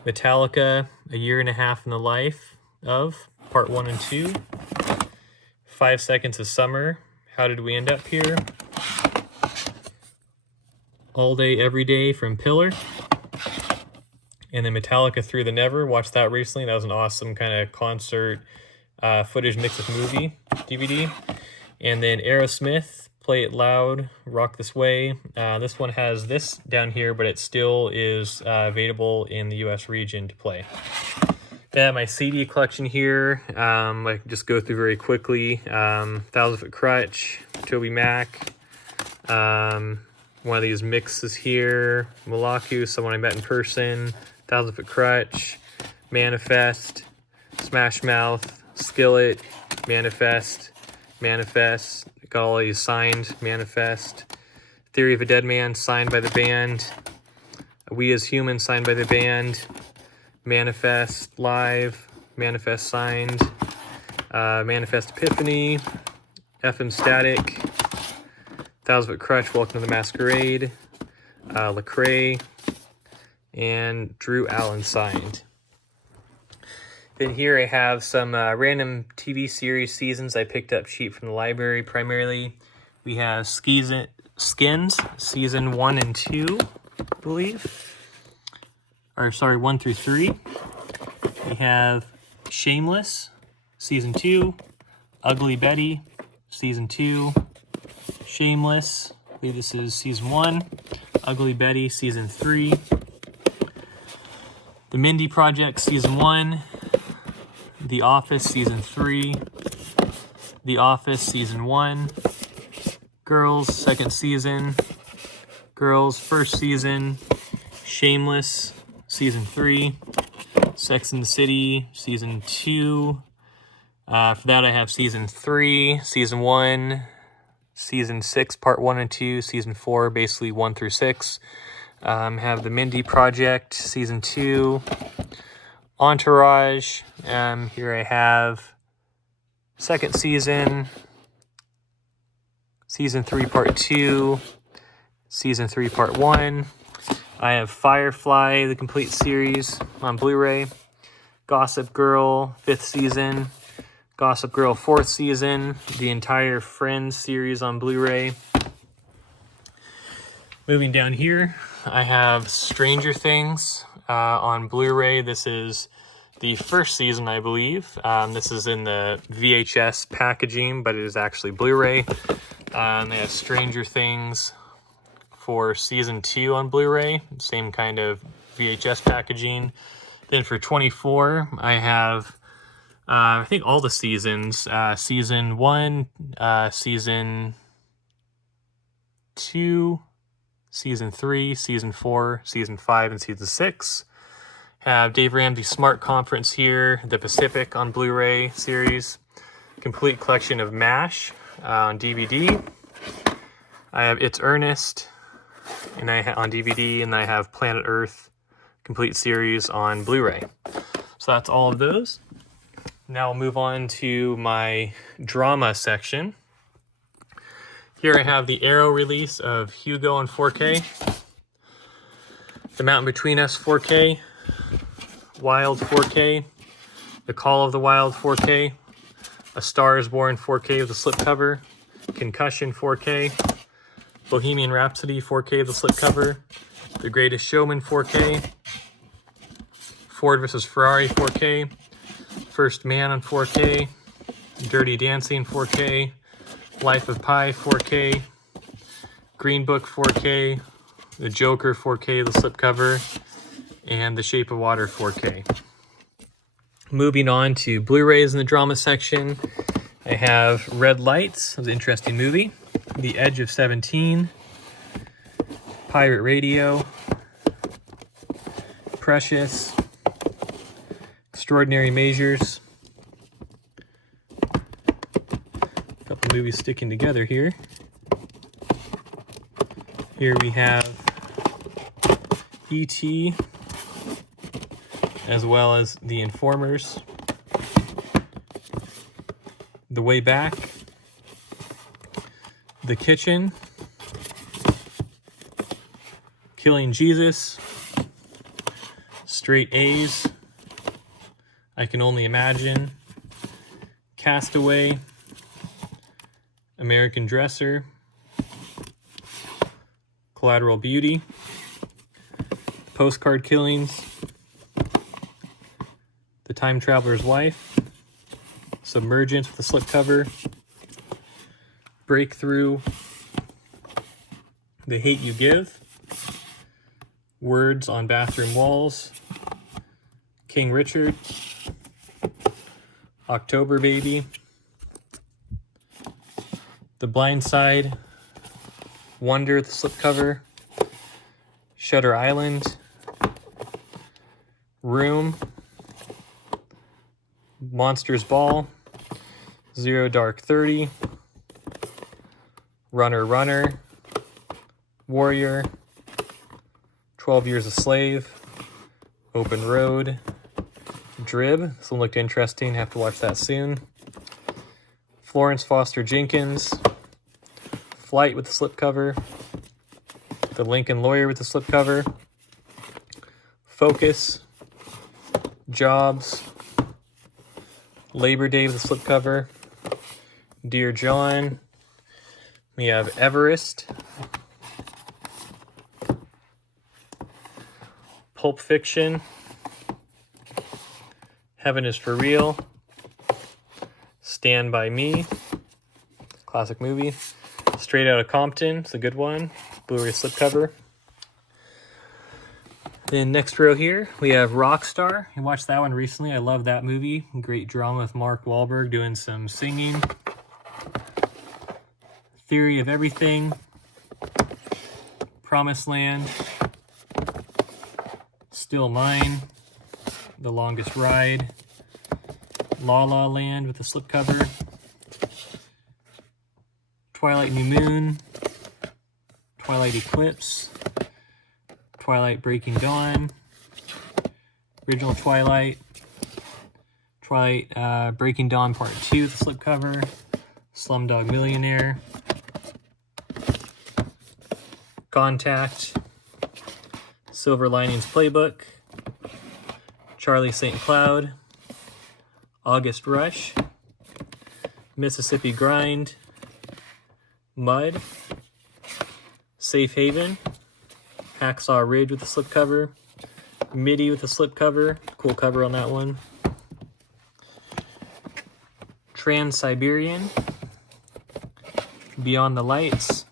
Metallica, A Year and a Half in the Life of, Part 1 and 2. 5 Seconds of Summer, How Did We End Up Here? All Day, Every Day from Pillar. And then Metallica Through the Never. Watched that recently. That was an awesome kind of concert footage mixed with movie DVD. And then Aerosmith, Play It Loud, Rock This Way. This one has this down here, but it still is available in the US region to play. Yeah, my CD collection here. I can just go through very quickly. 1,000 Foot Crutch, Toby Mac. One of these mixes here, Malaku, someone I met in person, 1,000 Foot Crutch, Manifest, Smash Mouth, Skillet, Manifest, got all these signed, Manifest, Theory of a Dead Man, signed by the band, We As Humans, signed by the band, Manifest Live, Manifest signed, Manifest Epiphany, FM Static, 1,000 Foot Crutch, Welcome to the Masquerade, Lecrae, and Drew Allen signed. Then here I have some random TV series seasons I picked up cheap from the library. Primarily, we have Skins, season 1 and 2, I believe. Or sorry, 1 through 3. We have Shameless, season 2. Ugly Betty, season 2. Shameless, I believe this is season 1. Ugly Betty, season 3. The Mindy Project, season 1. The Office, season 3. The Office, season 1. Girls, second season. Girls, first season. Shameless, season 3. Sex and the City, season 2. For that I have season 3, season 1, season 6, part 1 and 2, season 4, basically 1 through 6. Have the Mindy Project, season 2. Entourage, here I have second season, season 3, part 2, season 3, part 1. I have Firefly, the complete series on Blu-ray. Gossip Girl, 5th season. Gossip Girl, 4th season. The entire Friends series on Blu-ray. Moving down here, I have Stranger Things on Blu-ray. This is the first season, I believe. This is in the VHS packaging, but it is actually Blu-ray. They have Stranger Things for season 2 on Blu-ray, same kind of VHS packaging. Then for 24, I have, I think all the seasons, season 1, season 2, season 3, season 4, season 5, and season 6. Have Dave Ramsey Smart Conference here, the Pacific on Blu-ray series. Complete collection of MASH on DVD. I have It's Ernest and on DVD, and I have Planet Earth complete series on Blu-ray. So that's all of those. Now I'll move on to my drama section. Here I have the Arrow release of Hugo in 4K. The Mountain Between Us 4K. Wild 4K, The Call of the Wild 4K, A Star is Born 4K with a slipcover, Concussion 4K, Bohemian Rhapsody 4K with a slipcover, The Greatest Showman 4K, Ford vs. Ferrari 4K, First Man on 4K, Dirty Dancing 4K, Life of Pi 4K, Green Book 4K, The Joker 4K, the slipcover, and The Shape of Water 4K. Moving on to Blu-rays in the drama section, I have Red Lights, an interesting movie, The Edge of 17, Pirate Radio, Precious, Extraordinary Measures. A couple movies sticking together here. Here we have E.T., as well as The Informers, The Way Back, The Kitchen, Killing Jesus, Straight A's, I Can Only Imagine, Castaway, American Dresser, Collateral Beauty, Postcard Killings, The Time Traveler's Wife, Submergence with a slipcover, Breakthrough, The Hate You Give, Words on Bathroom Walls, King Richard, October Baby, The Blind Side, Wonder, the slipcover, Shutter Island, Room, Monsters Ball, Zero Dark 30, Runner Runner, Warrior, 12 Years a Slave, Open Road, Drib, this one looked interesting, have to watch that soon, Florence Foster Jenkins, Flight with the slipcover, The Lincoln Lawyer with the slipcover, Focus, Jobs, Labor Day with the slipcover, Dear John, we have Everest, Pulp Fiction, Heaven is for Real, Stand By Me, classic movie, Straight Outta Compton, it's a good one, Blu-ray slipcover. Then next row here, we have Rockstar. I watched that one recently. I love that movie. Great drama with Mark Wahlberg doing some singing. Theory of Everything, Promised Land, Still Mine, The Longest Ride, La La Land with a slipcover, Twilight New Moon, Twilight Eclipse, Twilight Breaking Dawn, Original Twilight, Twilight Breaking Dawn Part 2 with a slipcover, Slumdog Millionaire, Contact, Silver Linings Playbook, Charlie St. Cloud, August Rush, Mississippi Grind, Mud, Safe Haven, Hacksaw Ridge with the slipcover, MIDI with the slipcover, cool cover on that one, Trans-Siberian, Beyond the Lights,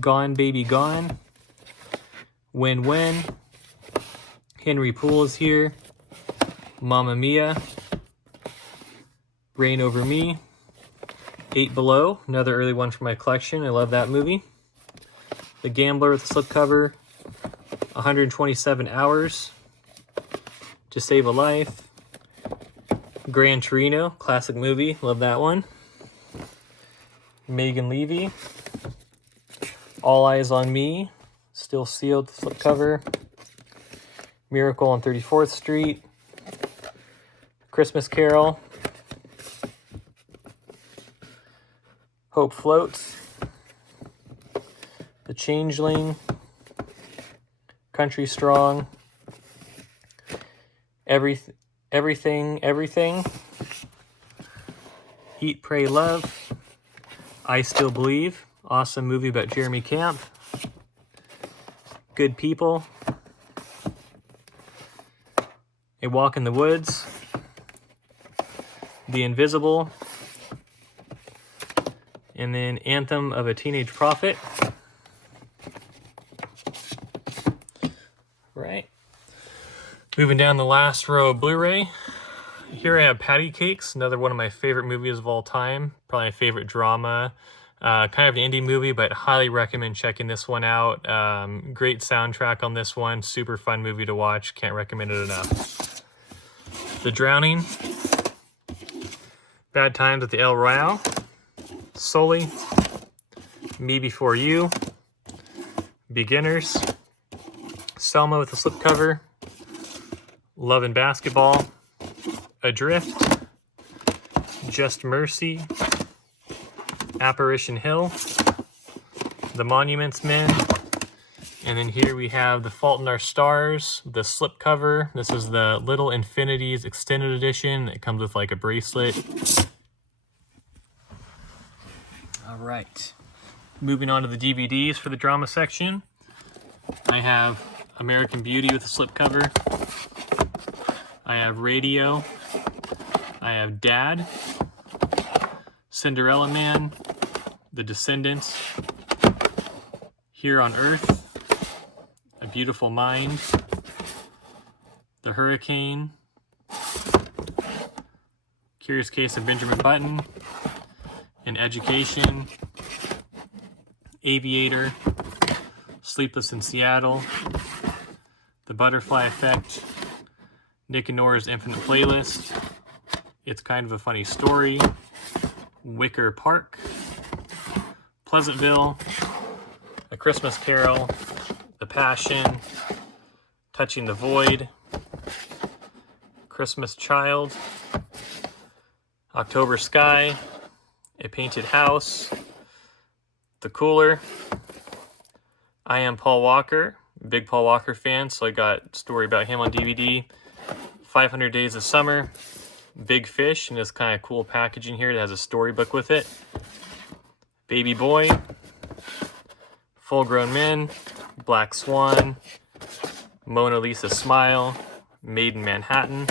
Gone Baby Gone, When, Henry Poole is here, Mamma Mia, Rain Over Me, 8 Below, another early one from my collection. I love that movie. The Gambler with the slipcover, 127 Hours, To Save a Life, Gran Torino, classic movie, love that one. Megan Levy, All Eyes on Me, still sealed, the slipcover. Miracle on 34th Street, Christmas Carol, Hope Floats, The Changeling, Country Strong, Everything. Eat, Pray, Love. I Still Believe. Awesome movie about Jeremy Camp. Good People. A Walk in the Woods. The Invisible. And then Anthem of a Teenage Prophet. Right. Moving down the last row of Blu-ray. Here I have Patty Cakes, another one of my favorite movies of all time. Probably my favorite drama. Kind of an indie movie, but highly recommend checking this one out. Great soundtrack on this one. Super fun movie to watch. Can't recommend it enough. The Drowning. Bad Times at the El Royale. Sully. Me Before You. Beginners. Selma with a slipcover. Love and Basketball. Adrift. Just Mercy. Apparition Hill. The Monuments Men. And then here we have The Fault in Our Stars, the slipcover. This is the Little Infinities Extended Edition. It comes with like a bracelet. All right. Moving on to the DVDs for the drama section. I have American Beauty with a slipcover. I have Radio. I have Dad. Cinderella Man. The Descendants. Here on Earth. A Beautiful Mind. The Hurricane. Curious Case of Benjamin Button. An Education. Aviator. Sleepless in Seattle. The Butterfly Effect. Nick and Nora's Infinite Playlist. It's Kind of a Funny Story. Wicker Park. Pleasantville. A Christmas Carol. The Passion. Touching the Void. Christmas Child. October Sky. A Painted House. The Cooler. I Am Paul Walker. Big Paul Walker fan, so I got a story about him on DVD. 500 Days of Summer. Big Fish, and this kind of cool packaging here that has a storybook with it. Baby Boy. Full Grown Men. Black Swan. Mona Lisa Smile. Made in Manhattan.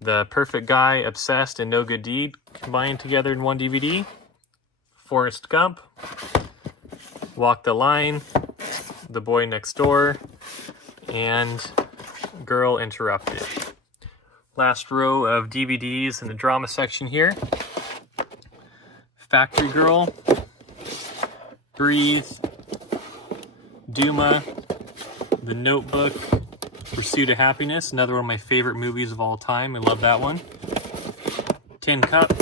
The Perfect Guy, Obsessed, and No Good Deed combined together in one DVD. Forrest Gump. Walk the Line. The Boy Next Door. And Girl Interrupted. Last row of DVDs in the drama section here. Factory Girl. Breathe. Duma. The Notebook. Pursuit of Happiness, another one of my favorite movies of all time. I love that one. Tin Cup.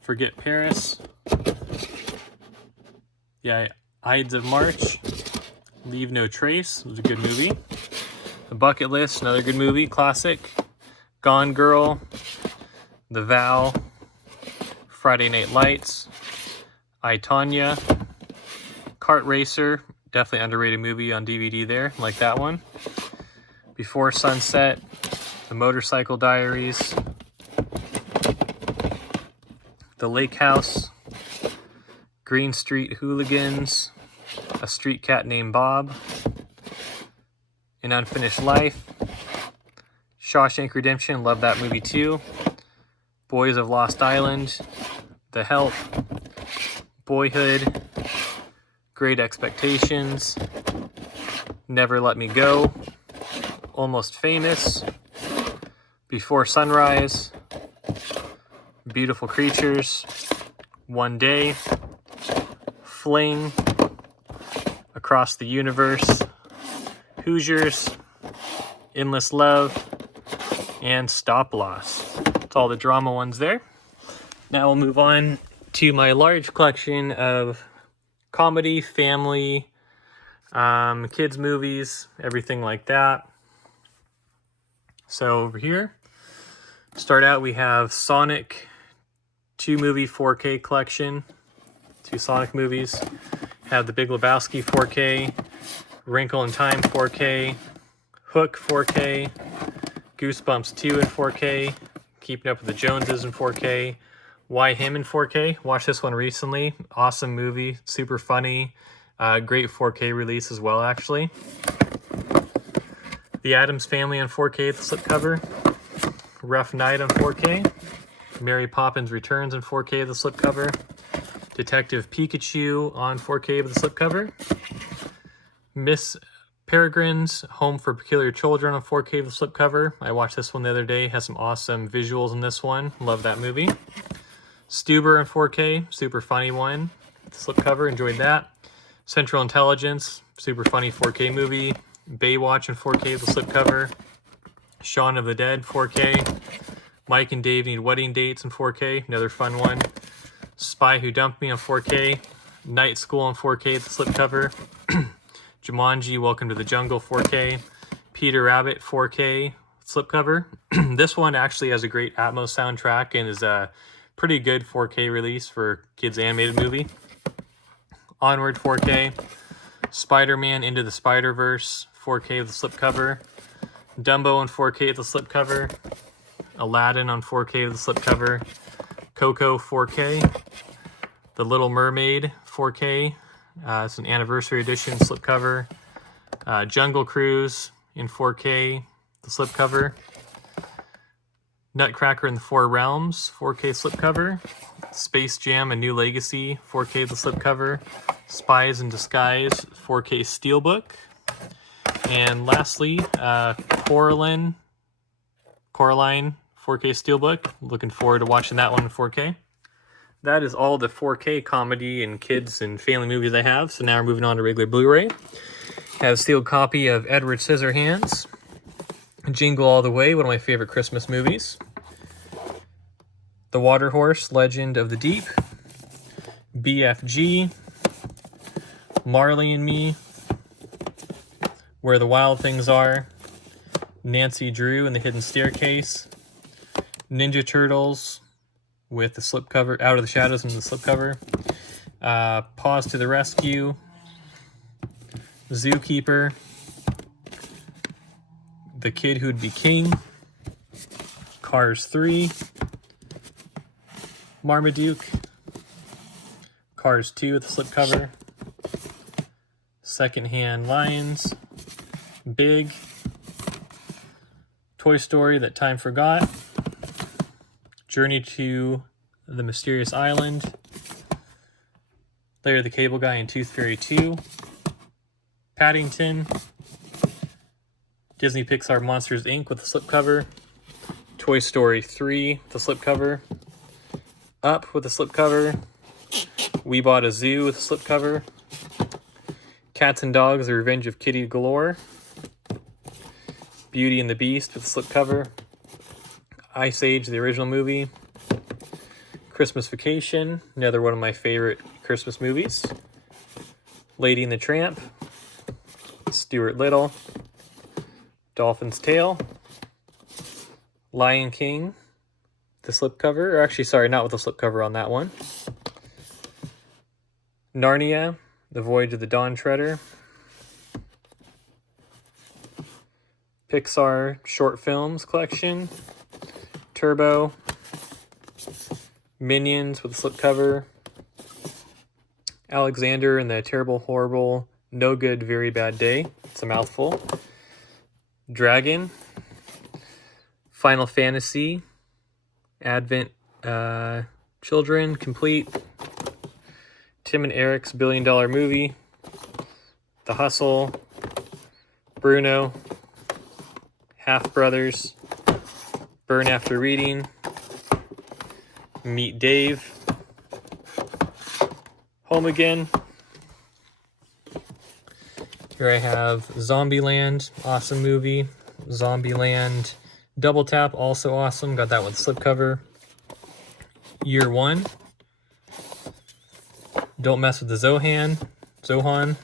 Forget Paris. Yeah, Ides of March. Leave No Trace. It was a good movie. The Bucket List, another good movie. Classic. Gone Girl. The Vow. Friday Night Lights. I, Tonya. Kart Racer. Definitely underrated movie on DVD there. Like that one. Before Sunset. The Motorcycle Diaries. The Lake House. Green Street Hooligans. A Street Cat Named Bob. An Unfinished Life. Shawshank Redemption. Love that movie too. Boys of Lost Island. The Help. Boyhood. Great Expectations. Never Let Me Go. Almost Famous. Before Sunrise. Beautiful Creatures. One Day. Fling. Across the Universe. Hoosiers. Endless Love. And Stop Loss. That's all the drama ones there. Now we'll move on to my large collection of comedy, family, kids movies, everything like that. So over here, start out we have Sonic 2-movie 4K collection. 2 Sonic movies. Have The Big Lebowski 4K, Wrinkle in Time 4K, Hook 4K, Goosebumps 2 in 4K, Keeping Up with the Joneses in 4K, Why Him in 4K. Watched this one recently. Awesome movie, super funny. Great 4K release as well, actually. The Addams Family on 4K, the slipcover. Rough Night on 4K. Mary Poppins Returns on 4K, the slipcover. Detective Pikachu on 4K with the slipcover. Miss Peregrine's Home for Peculiar Children on 4K with the slipcover. I watched this one the other day. Has some awesome visuals in this one. Love that movie. Stuber on 4K, super funny one. Slipcover, enjoyed that. Central Intelligence, super funny 4K movie. Baywatch in 4K with the slipcover. Shaun of the Dead 4K. Mike and Dave Need Wedding Dates in 4K, another fun one. Spy Who Dumped Me on 4K. Night School on 4K with the slipcover. Jumanji, Welcome to the Jungle 4K. Peter Rabbit 4K slipcover. This one actually has a great Atmos soundtrack and is a pretty good 4K release for kids' animated movie. Onward 4K. Spider-Man Into the Spider-Verse 4K with the slipcover. Dumbo on 4K with the slipcover. Aladdin on 4K with the slipcover. Coco 4K. The Little Mermaid 4K. It's an anniversary edition slipcover. Jungle Cruise in 4K, the slipcover. Nutcracker in the Four Realms 4K slipcover. Space Jam: A New Legacy 4K, the slipcover. Spies in Disguise 4K steelbook. And lastly, Coraline 4K steelbook. Looking forward to watching that one in 4K. That is all the 4K comedy and kids and family movies I have. So now we're moving on to regular Blu-ray. I have a sealed copy of Edward Scissorhands. Jingle All the Way, one of my favorite Christmas movies. The Water Horse, Legend of the Deep. BFG. Marley and Me. Where the Wild Things Are. Nancy Drew and the Hidden Staircase. Ninja Turtles with the slipcover, Out of the Shadows and the slipcover. Paws to the Rescue. Zookeeper. The Kid Who'd Be King. Cars 3. Marmaduke. Cars 2 with the slipcover. Secondhand Lions. Big. Toy Story That Time Forgot. Journey to the Mysterious Island. Larry the Cable Guy and Tooth Fairy 2. Paddington. Disney Pixar Monsters Inc. with the slipcover. Toy Story 3 with the slipcover. Up with the slipcover. We Bought a Zoo with the slipcover. Cats and Dogs, The Revenge of Kitty Galore. Beauty and the Beast with the slipcover. Ice Age, the original movie. Christmas Vacation, another one of my favorite Christmas movies. Lady and the Tramp. Stuart Little. Dolphin's Tale. Lion King, the slipcover. Or actually, sorry, not with the slipcover on that one. Narnia, The Voyage of the Dawn Treader. Pixar Short Films Collection. Turbo. Minions with a slipcover. Alexander and the Terrible, Horrible, No Good, Very Bad Day. It's a mouthful. Dragon. Final Fantasy. Advent Children Complete. Tim and Eric's $1 Billion Movie. The Hustle. Bruno. Half Brothers. Burn After Reading. Meet Dave. Home Again. Here I have Zombieland, awesome movie. Zombieland Double Tap, also awesome. Got that one slipcover. Year One. Don't Mess with the Zohan.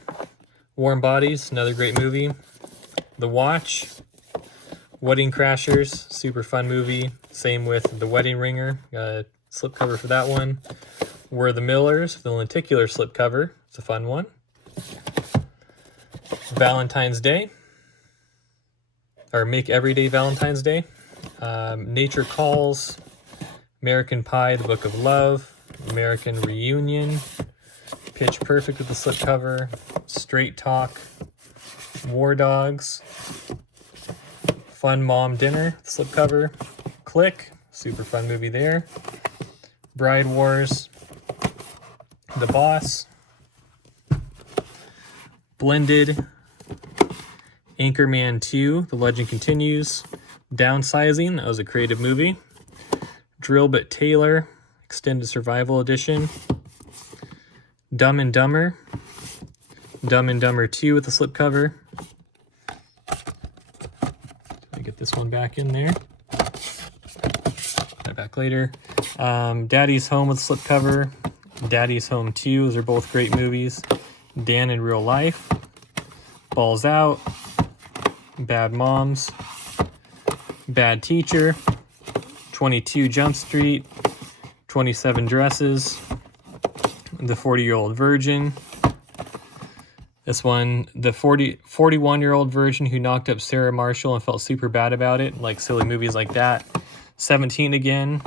Warm Bodies, another great movie. The Watch. Wedding Crashers, super fun movie. Same with The Wedding Ringer. Got a slipcover for that one. We're the Millers, the lenticular slipcover. It's a fun one. Valentine's Day. or make every day Valentine's Day. Nature Calls, American Pie, The Book of Love, American Reunion, Pitch Perfect with the slipcover, Straight Talk, War Dogs, Fun Mom Dinner, slipcover, Click, super fun movie there, Bride Wars, The Boss, Blended, Anchorman 2, The Legend Continues, Downsizing, that was a creative movie, Drill Bit Taylor, Extended Survival Edition, Dumb and Dumber 2 with the slipcover. Let me get this one back in there. That back later. Daddy's Home with slipcover, Daddy's Home 2, those are both great movies. Dan in Real Life, Balls Out, Bad Moms, Bad Teacher, 22 Jump Street, 27 Dresses, The 40-Year-Old Virgin. This one, the 41-year-old virgin who knocked up Sarah Marshall and felt super bad about it, like silly movies like that. 17 Again,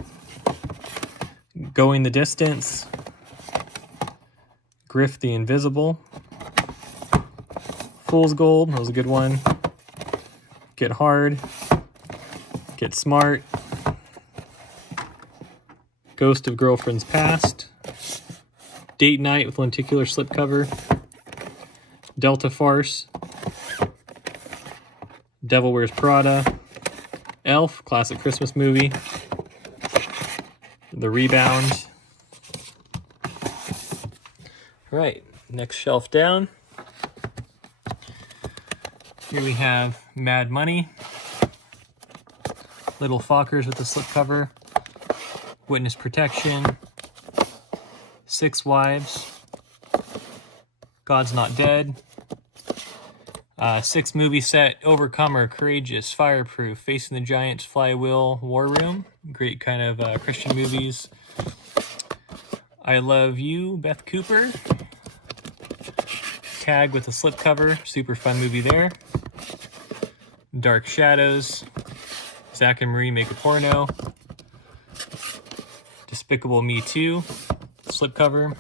Going the Distance, Griff the Invisible, Fool's Gold, that was a good one. Get Hard, Get Smart, Ghost of Girlfriend's Past, Date Night with lenticular slipcover, Delta Farce, Devil Wears Prada, Elf, classic Christmas movie, The Rebound. Right, next shelf down. Here we have Mad Money, Little Fockers with the slipcover, Witness Protection, Six Wives, God's Not Dead, 6 movie set, Overcomer, Courageous, Fireproof, Facing the Giants, Flywheel, War Room, great kind of Christian movies. I Love You, Beth Cooper, Tag with a slipcover, super fun movie there. Dark Shadows, Zach and Marie Make a Porno, Despicable Me 2, slipcover,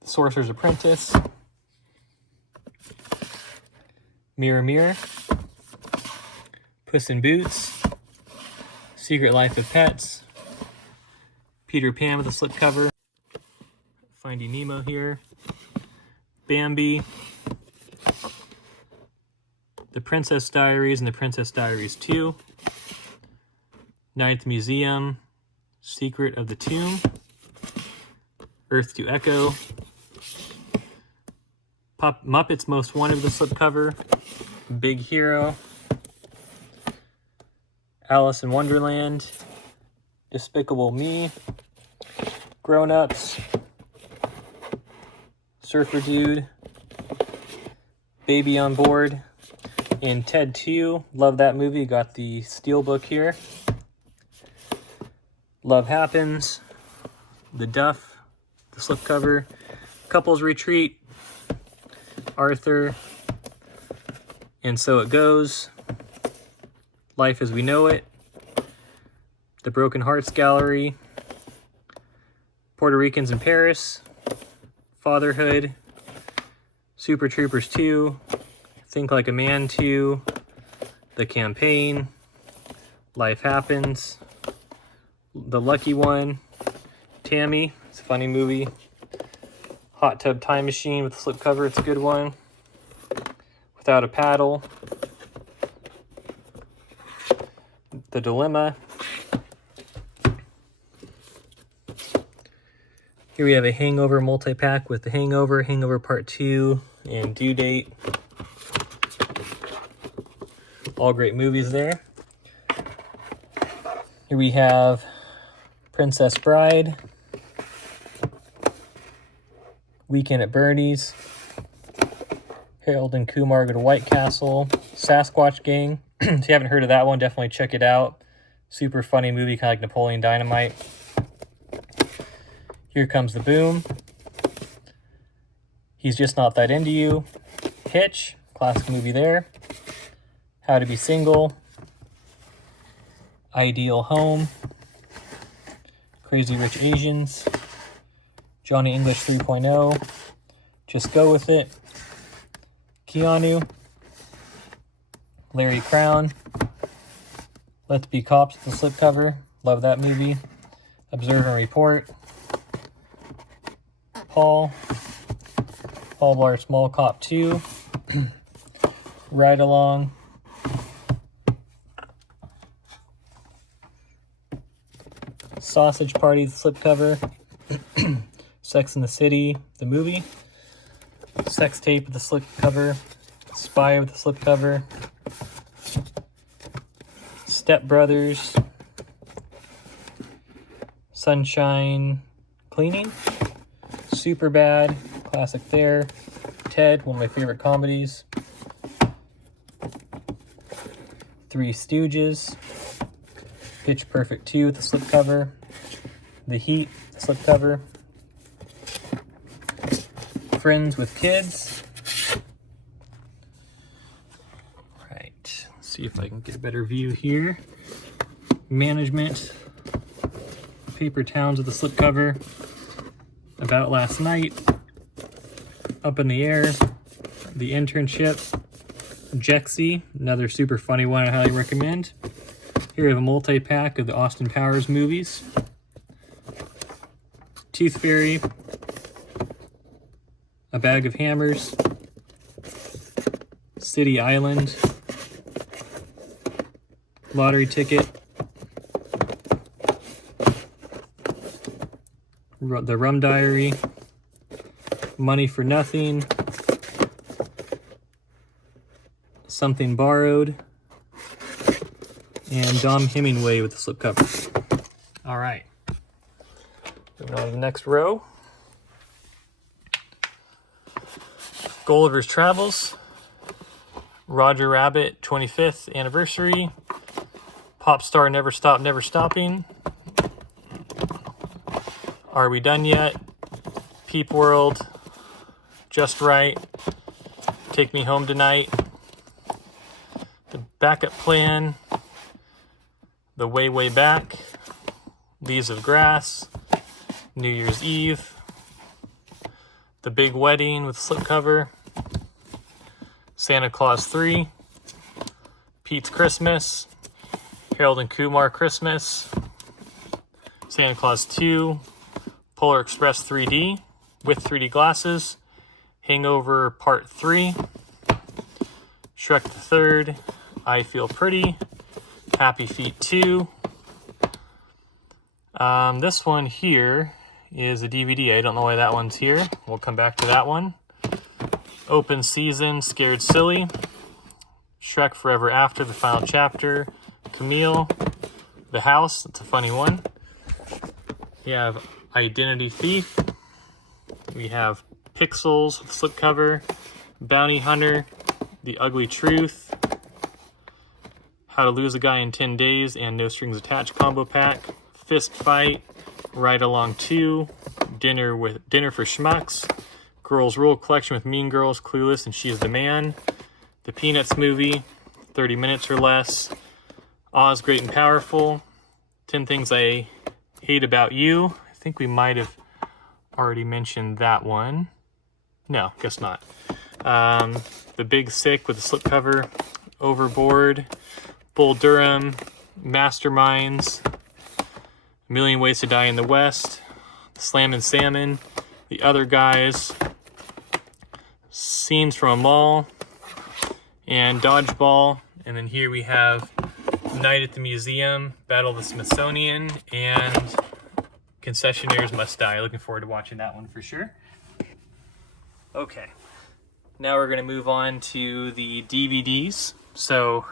The Sorcerer's Apprentice, Mirror Mirror, Puss in Boots, Secret Life of Pets, Peter Pan with a slipcover, Finding Nemo here, Bambi, The Princess Diaries and The Princess Diaries 2, Ninth Museum, Secret of the Tomb, Earth to Echo, Muppets Most Wanted with a slipcover, Big Hero, Alice in Wonderland, Despicable Me, Grown Ups, Surfer Dude, Baby on Board, and Ted 2. Love that movie. Got the steelbook here. Love Happens, The Duff, the slipcover, Couples Retreat, Arthur, And So It Goes, Life as We Know It, The Broken Hearts Gallery, Puerto Ricans in Paris, Fatherhood, Super Troopers 2, Think Like a Man 2, The Campaign, Life Happens, The Lucky One, Tammy, it's a funny movie, Hot Tub Time Machine with a slipcover, it's a good one, Without a Paddle, The Dilemma. Here we have a Hangover multi-pack with The Hangover, Hangover Part 2, and Due Date. All great movies there. Here we have Princess Bride, Weekend at Bernie's, Harold and Kumar Go to White Castle, Sasquatch Gang. If you haven't heard of that one, definitely check it out. Super funny movie, kind of like Napoleon Dynamite. Here Comes the Boom, He's Just Not That Into You, Hitch, classic movie there, How to Be Single, Ideal Home, Crazy Rich Asians, Johnny English 3.0, Just Go With It, Keanu, Larry Crown, Let's Be Cops with the slipcover, love that movie, Observe and Report, Paul Blart Small Cop 2, Ride Along, Sausage Party, the slipcover, Sex and the City, the movie, Sex Tape with the slipcover, Spy with the slipcover, Step Brothers, Sunshine Cleaning, Superbad, classic there, Ted, one of my favorite comedies, Three Stooges, Pitch Perfect 2 with the slipcover, The Heat, the slipcover, Friends with Kids. Right, let's see if I can get a better view here. Management, Paper Towns with the slipcover, About Last Night, Up in the Air, The Internship, Jexy, another super funny one I highly recommend. Here we have a multi-pack of the Austin Powers movies. Tooth Fairy, A Bag of Hammers, City Island, Lottery Ticket, The Rum Diary, Money for Nothing, Something Borrowed, and Dom Hemingway with the slipcover. All right. Moving on to the next row. Gulliver's Travels, Roger Rabbit 25th Anniversary, Pop Star Never Stop Never Stopping, Are We Done Yet, Peep World, Just Right, Take Me Home Tonight, The Backup Plan, The Way Way Back, Leaves of Grass, New Year's Eve, The Big Wedding with slipcover, Santa Claus 3, Pete's Christmas, Harold and Kumar Christmas, Santa Claus 2, Polar Express 3D with 3D glasses, Hangover Part 3, Shrek the Third, I Feel Pretty, Happy Feet 2. This one here is a DVD. I don't know why that one's here. We'll come back to that one. Open Season, Scared Silly, Shrek Forever After, the final chapter, Camille, The House, that's a funny one. We have Identity Thief. We have Pixels with slipcover, Bounty Hunter, The Ugly Truth, How to Lose a Guy in 10 Days and No Strings Attached combo pack, Fist Fight, Ride Along 2, Dinner for Schmucks, Girls Rule Collection with Mean Girls, Clueless, and She's the Man, The Peanuts Movie, 30 Minutes or Less, Oz Great and Powerful, 10 Things I Hate About You. I think we might have already mentioned that one. No, guess not. The Big Sick with the slipcover, Overboard, Bull Durham, Masterminds, A Million Ways to Die in the West, Slammin' Salmon, The Other Guys, Scenes from a Mall, and Dodgeball. And then here we have Night at the Museum, Battle of the Smithsonian, and Concessionaires Must Die. Looking forward to watching that one for sure. Okay, now we're going to move on to the DVDs. So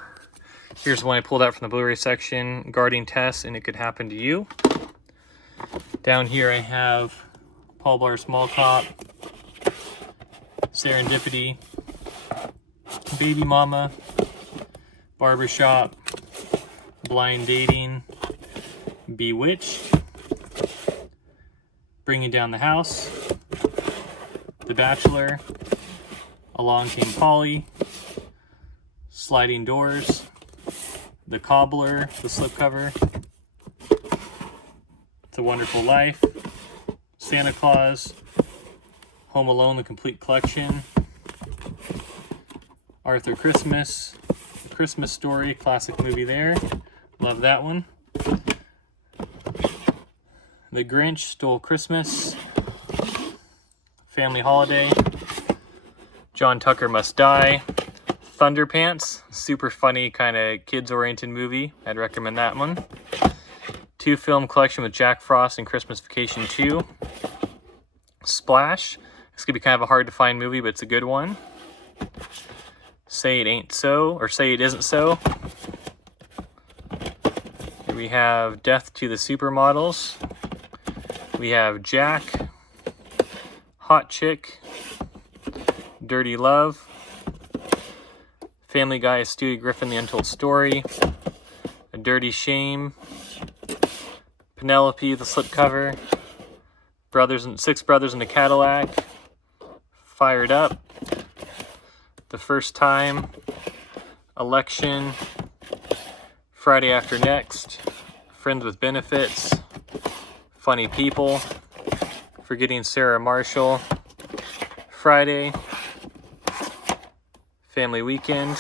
here's one I pulled out from the Blu-ray section, Guarding Tess and It Could Happen to You. Down here I have Paul Blart Mall Cop, Serendipity, Baby Mama, Barbershop, Blind Dating, Bewitched, Bringing Down the House, The Bachelor, Along Came Polly, sliding doors, The Cobbler, the slipcover, It's a Wonderful Life, Santa Claus, Home Alone, the complete collection, Arthur Christmas, The Christmas Story, classic movie there. Love that one. The Grinch Stole Christmas, Family Holiday, John Tucker Must Die, Thunderpants, super funny kind of kids-oriented movie. I'd recommend that one. 2-film collection with Jack Frost and Christmas Vacation 2. Splash. This could be kind of a hard-to-find movie, but it's a good one. Say It Ain't So, or Say It Isn't So. Here we have Death to the Supermodels. We have Jack, Hot Chick, Dirty Love, Family Guy, Stewie Griffin, The Untold Story, A Dirty Shame, Penelope, the slipcover, Six Brothers in a Cadillac, Fired Up, The First Time, Election, Friday After Next, Friends with Benefits, Funny People, Forgetting Sarah Marshall, Friday, Family Weekend.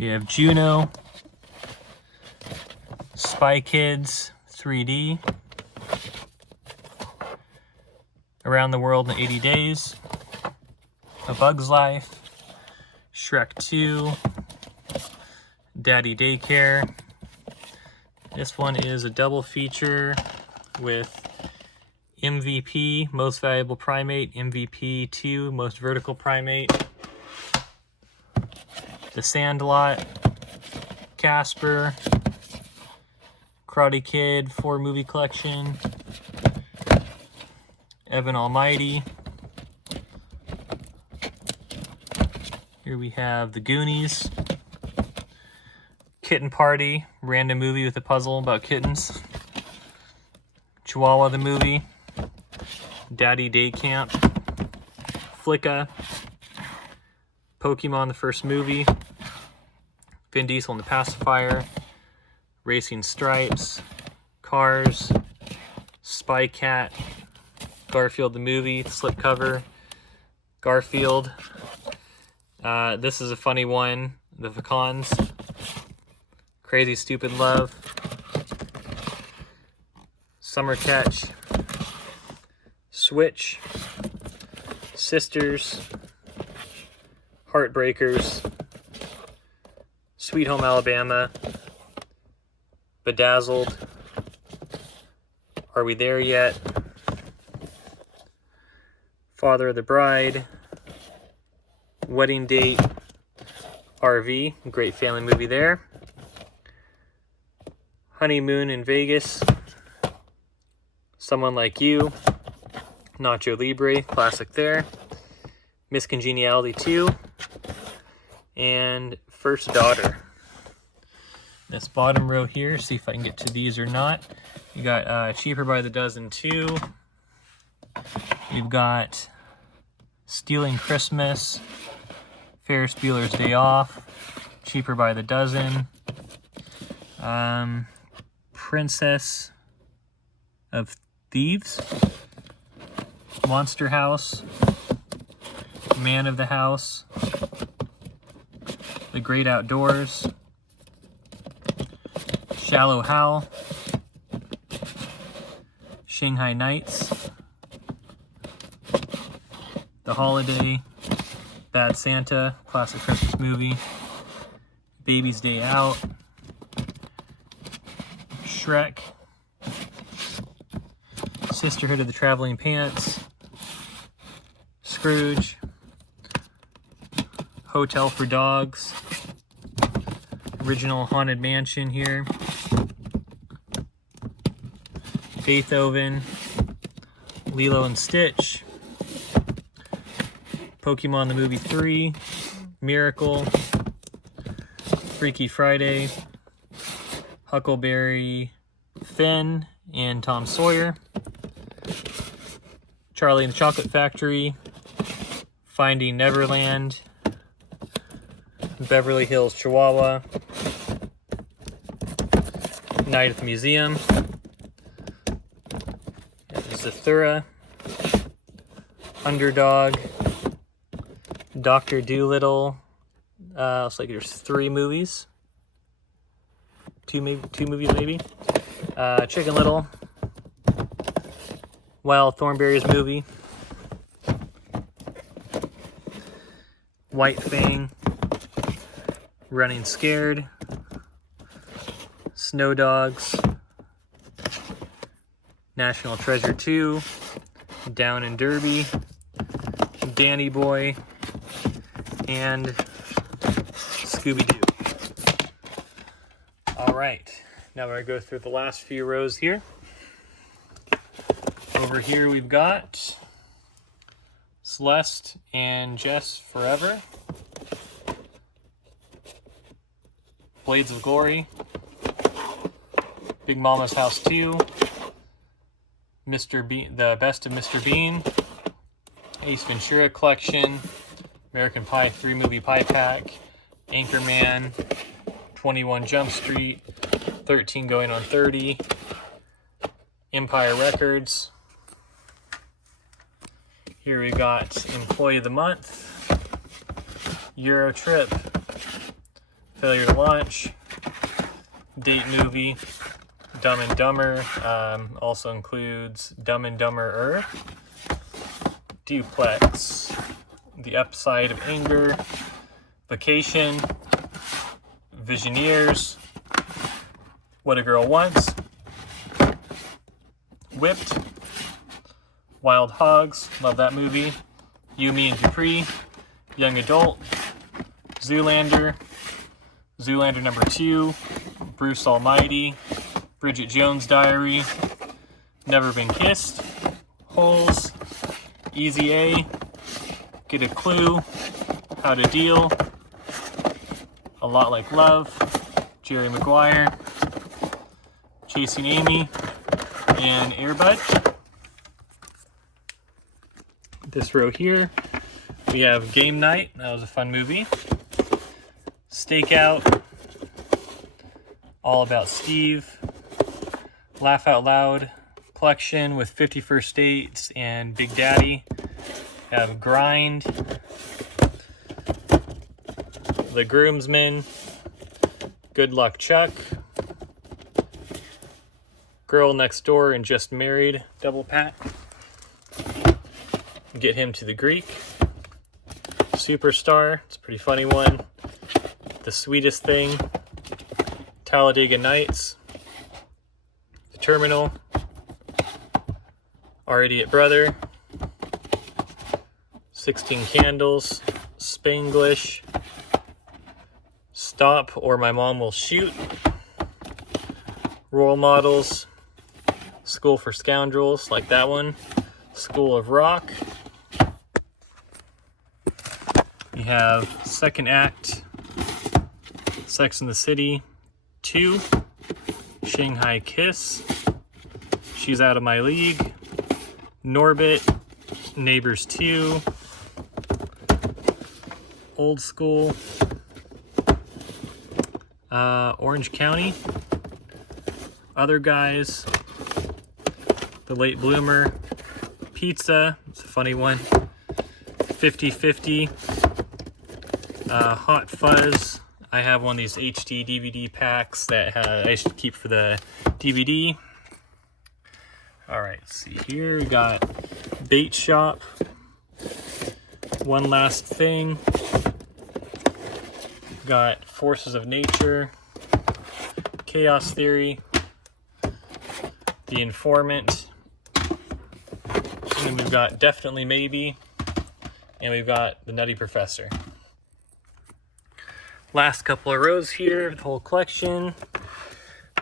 We have Juno, Spy Kids 3D, Around the World in 80 Days, A Bug's Life, Shrek 2, Daddy Daycare. This one is a double feature with MVP, Most Valuable Primate, MVP 2, Most Vertical Primate, The Sandlot, Casper, Karate Kid 4 movie collection, Evan Almighty. Here we have The Goonies, Kitten Party, random movie with a puzzle about kittens, Chihuahua the movie, Daddy Day Camp, Flicka, Pokemon the first movie, Vin Diesel and the Pacifier, Racing Stripes, Cars, Spy Cat, Garfield the movie, slipcover, Garfield. This is a funny one, The Pecans, Crazy Stupid Love, Summer Catch, Switch, Sisters, Heartbreakers, Sweet Home Alabama, Bedazzled, Are We There Yet?, Father of the Bride, Wedding Date, RV, great family movie there, Honeymoon in Vegas, Someone Like You, Nacho Libre, classic there, Miss Congeniality 2, and First Daughter. This bottom row here, see if I can get to these or not. You got Cheaper by the Dozen 2. You've got Stealing Christmas, Ferris Bueller's Day Off, Cheaper by the Dozen, Princess of Thieves, Monster House, Man of the House, The Great Outdoors, Shallow Hal, Shanghai Nights, The Holiday, Bad Santa, classic Christmas movie, Baby's Day Out, Shrek, Sisterhood of the Traveling Pants, Scrooge, Hotel for Dogs, original Haunted Mansion here, Beethoven, Lilo and Stitch, Pokemon the Movie 3, Miracle, Freaky Friday, Huckleberry Finn and Tom Sawyer, Charlie and the Chocolate Factory, Finding Neverland, Beverly Hills Chihuahua, Night at the Museum, Zathura, Underdog, Dr. Dolittle. Looks like there's 3 movies. Two movies maybe. Chicken Little, Wild Thornberrys movie, White Fang, Running Scared, Snow Dogs, National Treasure 2, Down and Derby, Danny Boy, and Scooby-Doo. All right, now we're gonna go through the last few rows here. Over here we've got Celeste and Jess Forever, Blades of Glory, Big Mama's House 2, Mr. Bean, The Best of Mr. Bean, Ace Ventura Collection, American Pie 3 movie pie pack, Anchorman, 21 Jump Street, 13 Going on 30, Empire Records. Here we got Employee of the Month, Euro Trip, Failure to Launch, Date Movie, Dumb and Dumber, also includes Dumb and Dumber-er, Duplex, The Upside of Anger, Vacation, Visioneers, What a Girl Wants, Whipped, Wild Hogs, love that movie, You, Me, and Dupree, Young Adult, Zoolander, Zoolander number 2, Bruce Almighty, Bridget Jones' Diary, Never Been Kissed, Holes, Easy A, Get a Clue, How to Deal, A Lot Like Love, Jerry Maguire, Chasing Amy, and Air Bud. This row here, we have Game Night. That was a fun movie. Stakeout, All About Steve, Laugh Out Loud collection with 50 First Dates and Big Daddy. We have Grind, The Groomsman, Good Luck Chuck, Girl Next Door and Just Married double pack. Get Him to the Greek, Superstar, it's a pretty funny one, The Sweetest Thing, Talladega Nights, The Terminal, Our Idiot Brother, 16 Candles, Spanglish, Stop or My Mom Will Shoot, Role Models, School for Scoundrels, like that one, School of Rock. We have Second Act, Sex and the City 2, Shanghai Kiss, She's Out of My League, Norbit, Neighbors 2, Old School, Orange County, Other Guys, The Late Bloomer, Pizza, it's a funny one, 50-50, Hot Fuzz. I have one of these HD DVD packs that I used to keep for the DVD. Alright, let's see here. We got Bait Shop, One Last Thing. Got Forces of Nature, Chaos Theory, The Informant, and then we've got Definitely Maybe, and we've got The Nutty Professor. Last couple of rows here, the whole collection.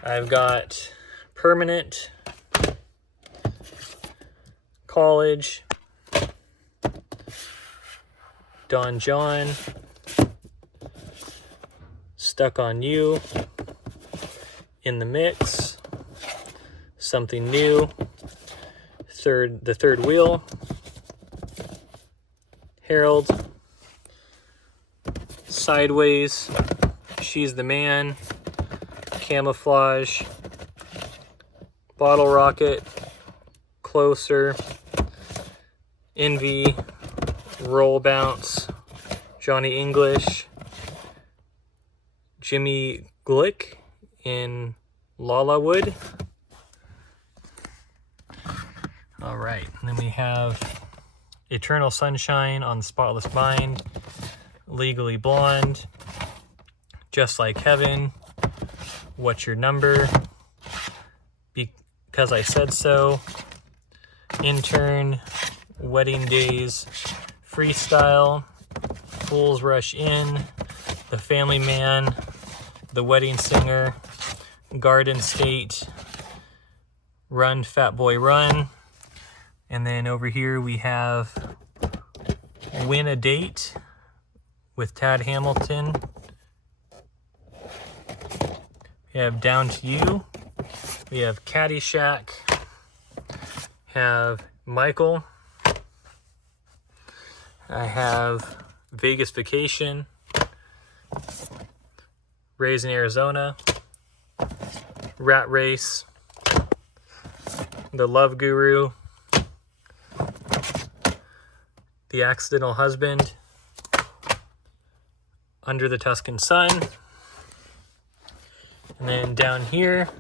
I've got Permanent, College, Don John, Stuck on You, In the Mix, Something New, The Third Wheel, Harold, Sideways, She's the Man, Camouflage, Bottle Rocket, Closer, Envy, Roll Bounce, Johnny English, Jimmy Glick in Lalawood. All right, and then we have Eternal Sunshine on the Spotless Mind, Legally Blonde, Just Like Heaven, What's Your Number, Because I Said So, Intern, Wedding Days, Freestyle, Fools Rush In, The Family Man, The Wedding Singer, Garden State, Run Fat Boy Run. And then over here we have Win a Date with Tad Hamilton. We have Down to You. We have Caddyshack. Have Michael. I have Vegas Vacation. Raising Arizona. Rat Race. The Love Guru. The Accidental Husband, Under the Tuscan Sun, and then down here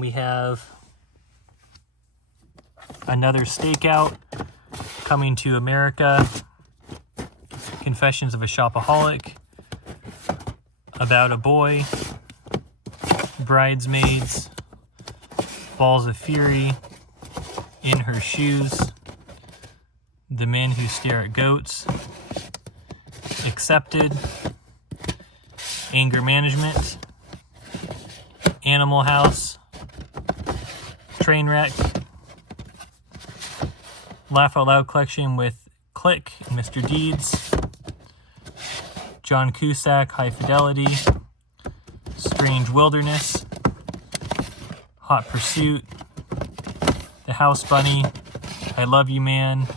we have Another Stakeout, Coming to America, Confessions of a Shopaholic, About a Boy, Bridesmaids, Balls of Fury, In Her Shoes, The Men Who Stare at Goats, Accepted, Anger Management, Animal House, Trainwreck, Laugh Out Loud Collection with Click and Mr. Deeds, John Cusack, High Fidelity, Strange Wilderness, Hot Pursuit, The House Bunny, I Love You Man,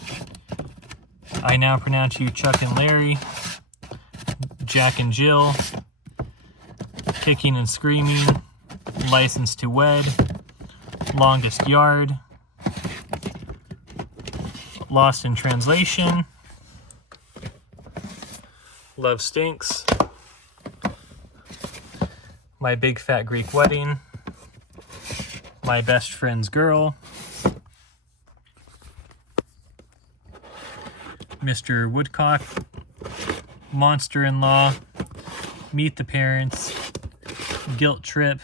I Now Pronounce You Chuck and Larry, Jack and Jill, Kicking and Screaming, License to Wed, Longest Yard, Lost in Translation, Love Stinks, My Big Fat Greek Wedding, My Best Friend's Girl, Mr. Woodcock, Monster-in-Law, Meet the Parents, Guilt Trip,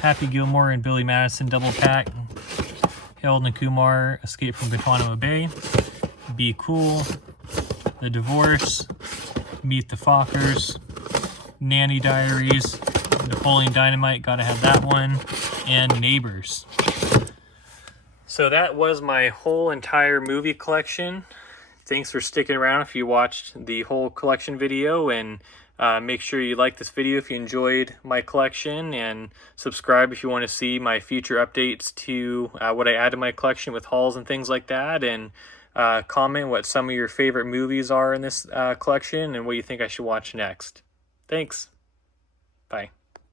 Happy Gilmore and Billy Madison Double Pack, Harold and Kumar Escape from Guantanamo Bay, Be Cool, The Divorce, Meet the Fockers, Nanny Diaries, Napoleon Dynamite, gotta have that one, and Neighbors. So that was my whole entire movie collection. Thanks for sticking around if you watched the whole collection video, and make sure you like this video if you enjoyed my collection, and subscribe if you want to see my future updates to what I add to my collection with hauls and things like that, and comment what some of your favorite movies are in this collection and what you think I should watch next. Thanks. Bye.